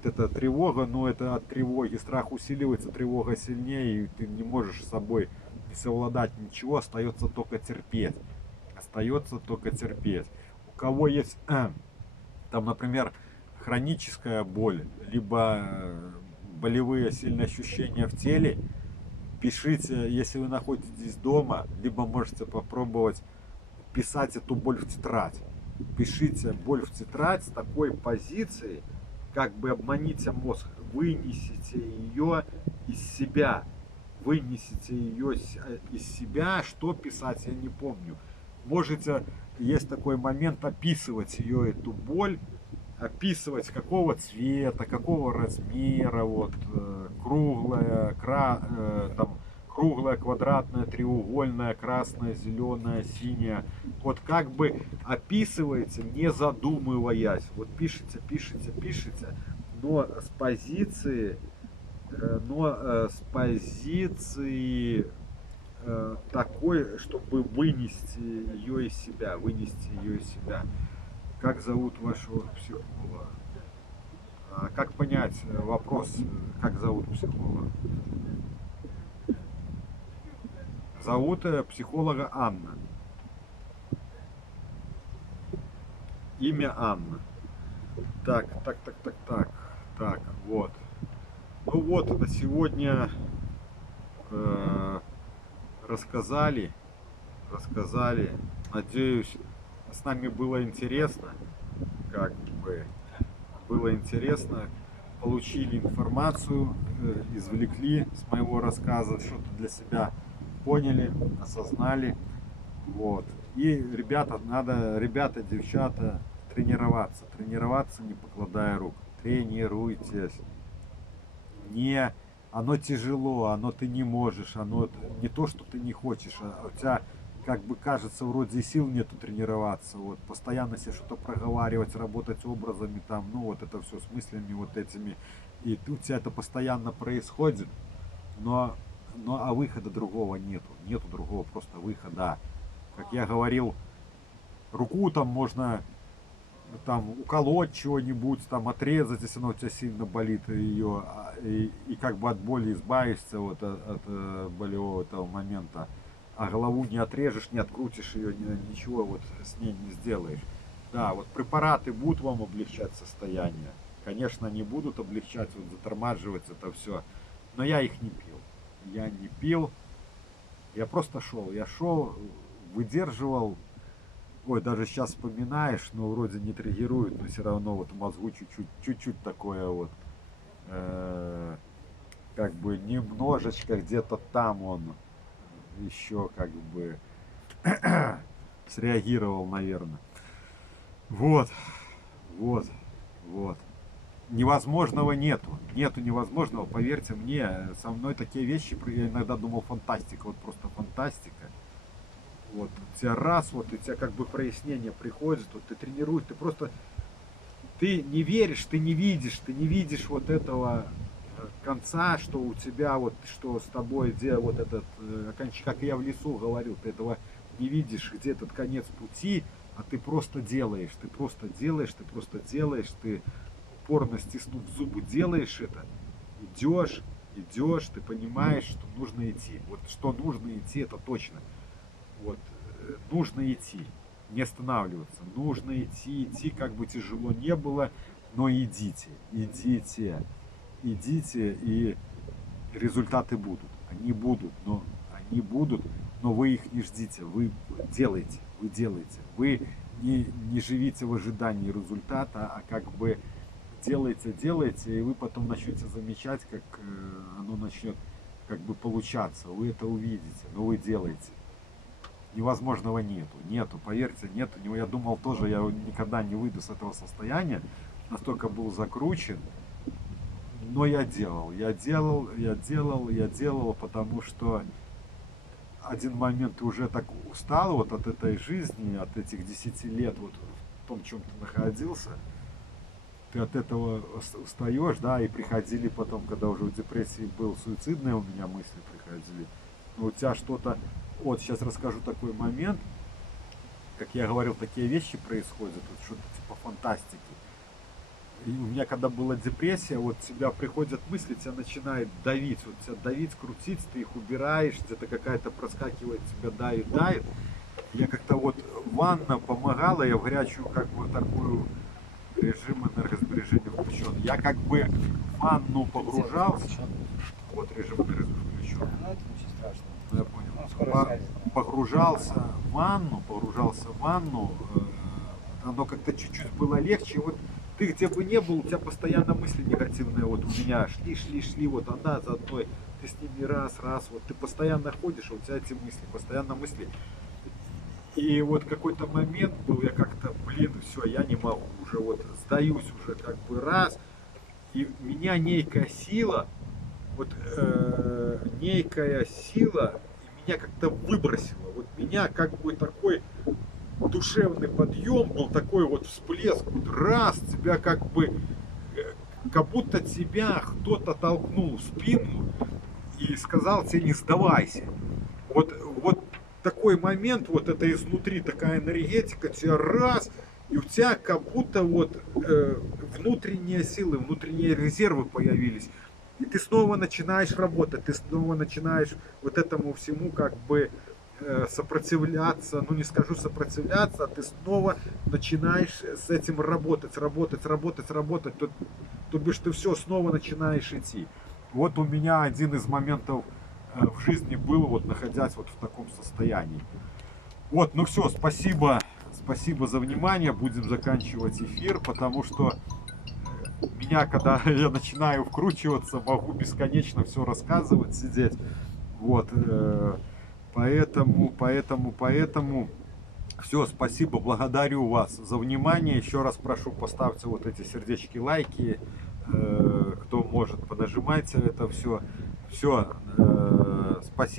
эта тревога, но это от тревоги страх усиливается, тревога сильнее, и ты не можешь с собой не совладать ничего, остается только терпеть. У кого есть, там, например, хроническая боль, либо болевые сильные ощущения в теле, пишите, если вы находитесь дома, либо можете попробовать писать эту боль в тетрадь. Пишите боль в тетрадь с такой позиции, как бы обманите мозг, вынесите ее из себя. Что писать, я не помню. Можете, есть такой момент, описывать ее, эту боль, описывать какого цвета, какого размера, вот круглая, квадратная, треугольная, красная, зеленая, синяя. Вот как бы описываете, не задумываясь. Вот пишите, но с позиции, такой, чтобы вынести ее из себя. Как зовут вашего психолога? Как понять вопрос, как зовут психолога? Зовут психолога Анна. Имя Анна. Так, вот. Ну вот, на сегодня рассказали. Надеюсь, с нами было интересно. Получили информацию, извлекли с моего рассказа, что-то для себя поняли, осознали. Вот. И ребята, девчата, тренироваться, не покладая рук. Тренируйтесь. Оно тяжело, ты не можешь, оно не то, что ты не хочешь, а у тебя как бы кажется, вроде и сил нету тренироваться, вот, постоянно себе что-то проговаривать, работать образами там, ну, вот это все с мыслями вот этими, и у тебя это постоянно происходит, а выхода другого нету другого просто выхода. Как я говорил, руку там можно там уколоть чего-нибудь, там отрезать, если она у тебя сильно болит ее, и как бы от боли избавишься вот от болевого этого момента. А голову не отрежешь, не открутишь ее, ничего вот с ней не сделаешь. Да, вот препараты будут вам облегчать состояние. Конечно, они будут облегчать, вот затормаживать это все. Но я их не пил. Я не пил. Я просто шел. Я шел, выдерживал. Ой, даже сейчас вспоминаешь, но вроде не триггерует, но все равно вот в мозгу чуть-чуть такое вот, как бы немножечко где-то там он еще как бы среагировал, наверное. Вот, вот, вот. Невозможного нету. Нету невозможного, поверьте мне, со мной такие вещи, я иногда думал фантастика, вот просто фантастика. Вот, у тебя раз, вот у тебя как бы прояснение приходит, вот ты тренируешь, ты просто, ты не веришь, ты не видишь вот этого конца, что у тебя вот, что с тобой, где вот этот, как я в лесу говорил, ты этого не видишь, где этот конец пути, а ты просто делаешь, ты упорно стиснув зубы делаешь это, идешь, ты понимаешь, что нужно идти. Вот что нужно идти, это точно. Вот, нужно идти, не останавливаться, нужно идти, как бы тяжело не было, но идите, и результаты будут, они будут, но вы их не ждите, вы делаете, вы не живите в ожидании результата, а как бы делайте, и вы потом начнете замечать, как оно начнет как бы получаться, вы это увидите, но вы делаете. Невозможного нету, поверьте, нету. Я думал тоже, я никогда не выйду с этого состояния, настолько был закручен, но я делал, потому что один момент ты уже так устал вот от этой жизни, от этих 10 лет вот в том, чем ты находился, ты от этого устаешь, да, и приходили потом, когда уже в депрессии был, суицидные у меня мысли приходили, но у тебя что-то. Вот сейчас расскажу такой момент, как я говорил, такие вещи происходят, вот что-то типа фантастики. И у меня когда была депрессия, вот тебя приходят мысли, тебя начинает давить, вот тебя давить, крутить, ты их убираешь, где-то какая-то проскакивает, тебя давит. Я как-то вот ванна помогала, я в горячую как бы такую режим энергосбережения включен. Я как бы в ванну погружался, вот режим энергосбережения включен. Ну, это ничего страшного. Я понял. Связи. Погружался в ванну, оно как-то чуть-чуть было легче. Вот ты где бы не был, у тебя постоянно мысли негативные, вот у меня шли, вот одна за одной, ты с ними раз, вот ты постоянно ходишь, а у тебя эти мысли, постоянно мысли. И вот какой-то момент был, я как-то, все, я не могу уже, вот сдаюсь уже как бы раз, и меня некая сила, меня как-то выбросило. Вот меня как бы такой душевный подъем был, такой вот всплеск, вот раз, тебя как бы, как будто тебя кто-то толкнул в спину и сказал тебе не сдавайся. Вот такой момент, вот это изнутри такая энергетика, тебя раз, и у тебя как будто вот внутренние силы, внутренние резервы появились. И ты снова начинаешь работать, ты снова начинаешь вот этому всему как бы сопротивляться, ну не скажу сопротивляться, а ты снова начинаешь с этим работать, то бишь ты все снова начинаешь идти. Вот у меня один из моментов в жизни был, вот находясь вот в таком состоянии. Вот, ну все, спасибо за внимание, будем заканчивать эфир, потому что меня, когда я начинаю вкручиваться, могу бесконечно все рассказывать, сидеть. Вот, поэтому все, спасибо, благодарю вас за внимание. Еще раз прошу, поставьте вот эти сердечки, лайки, кто может, понажимайте это все. Все, спасибо.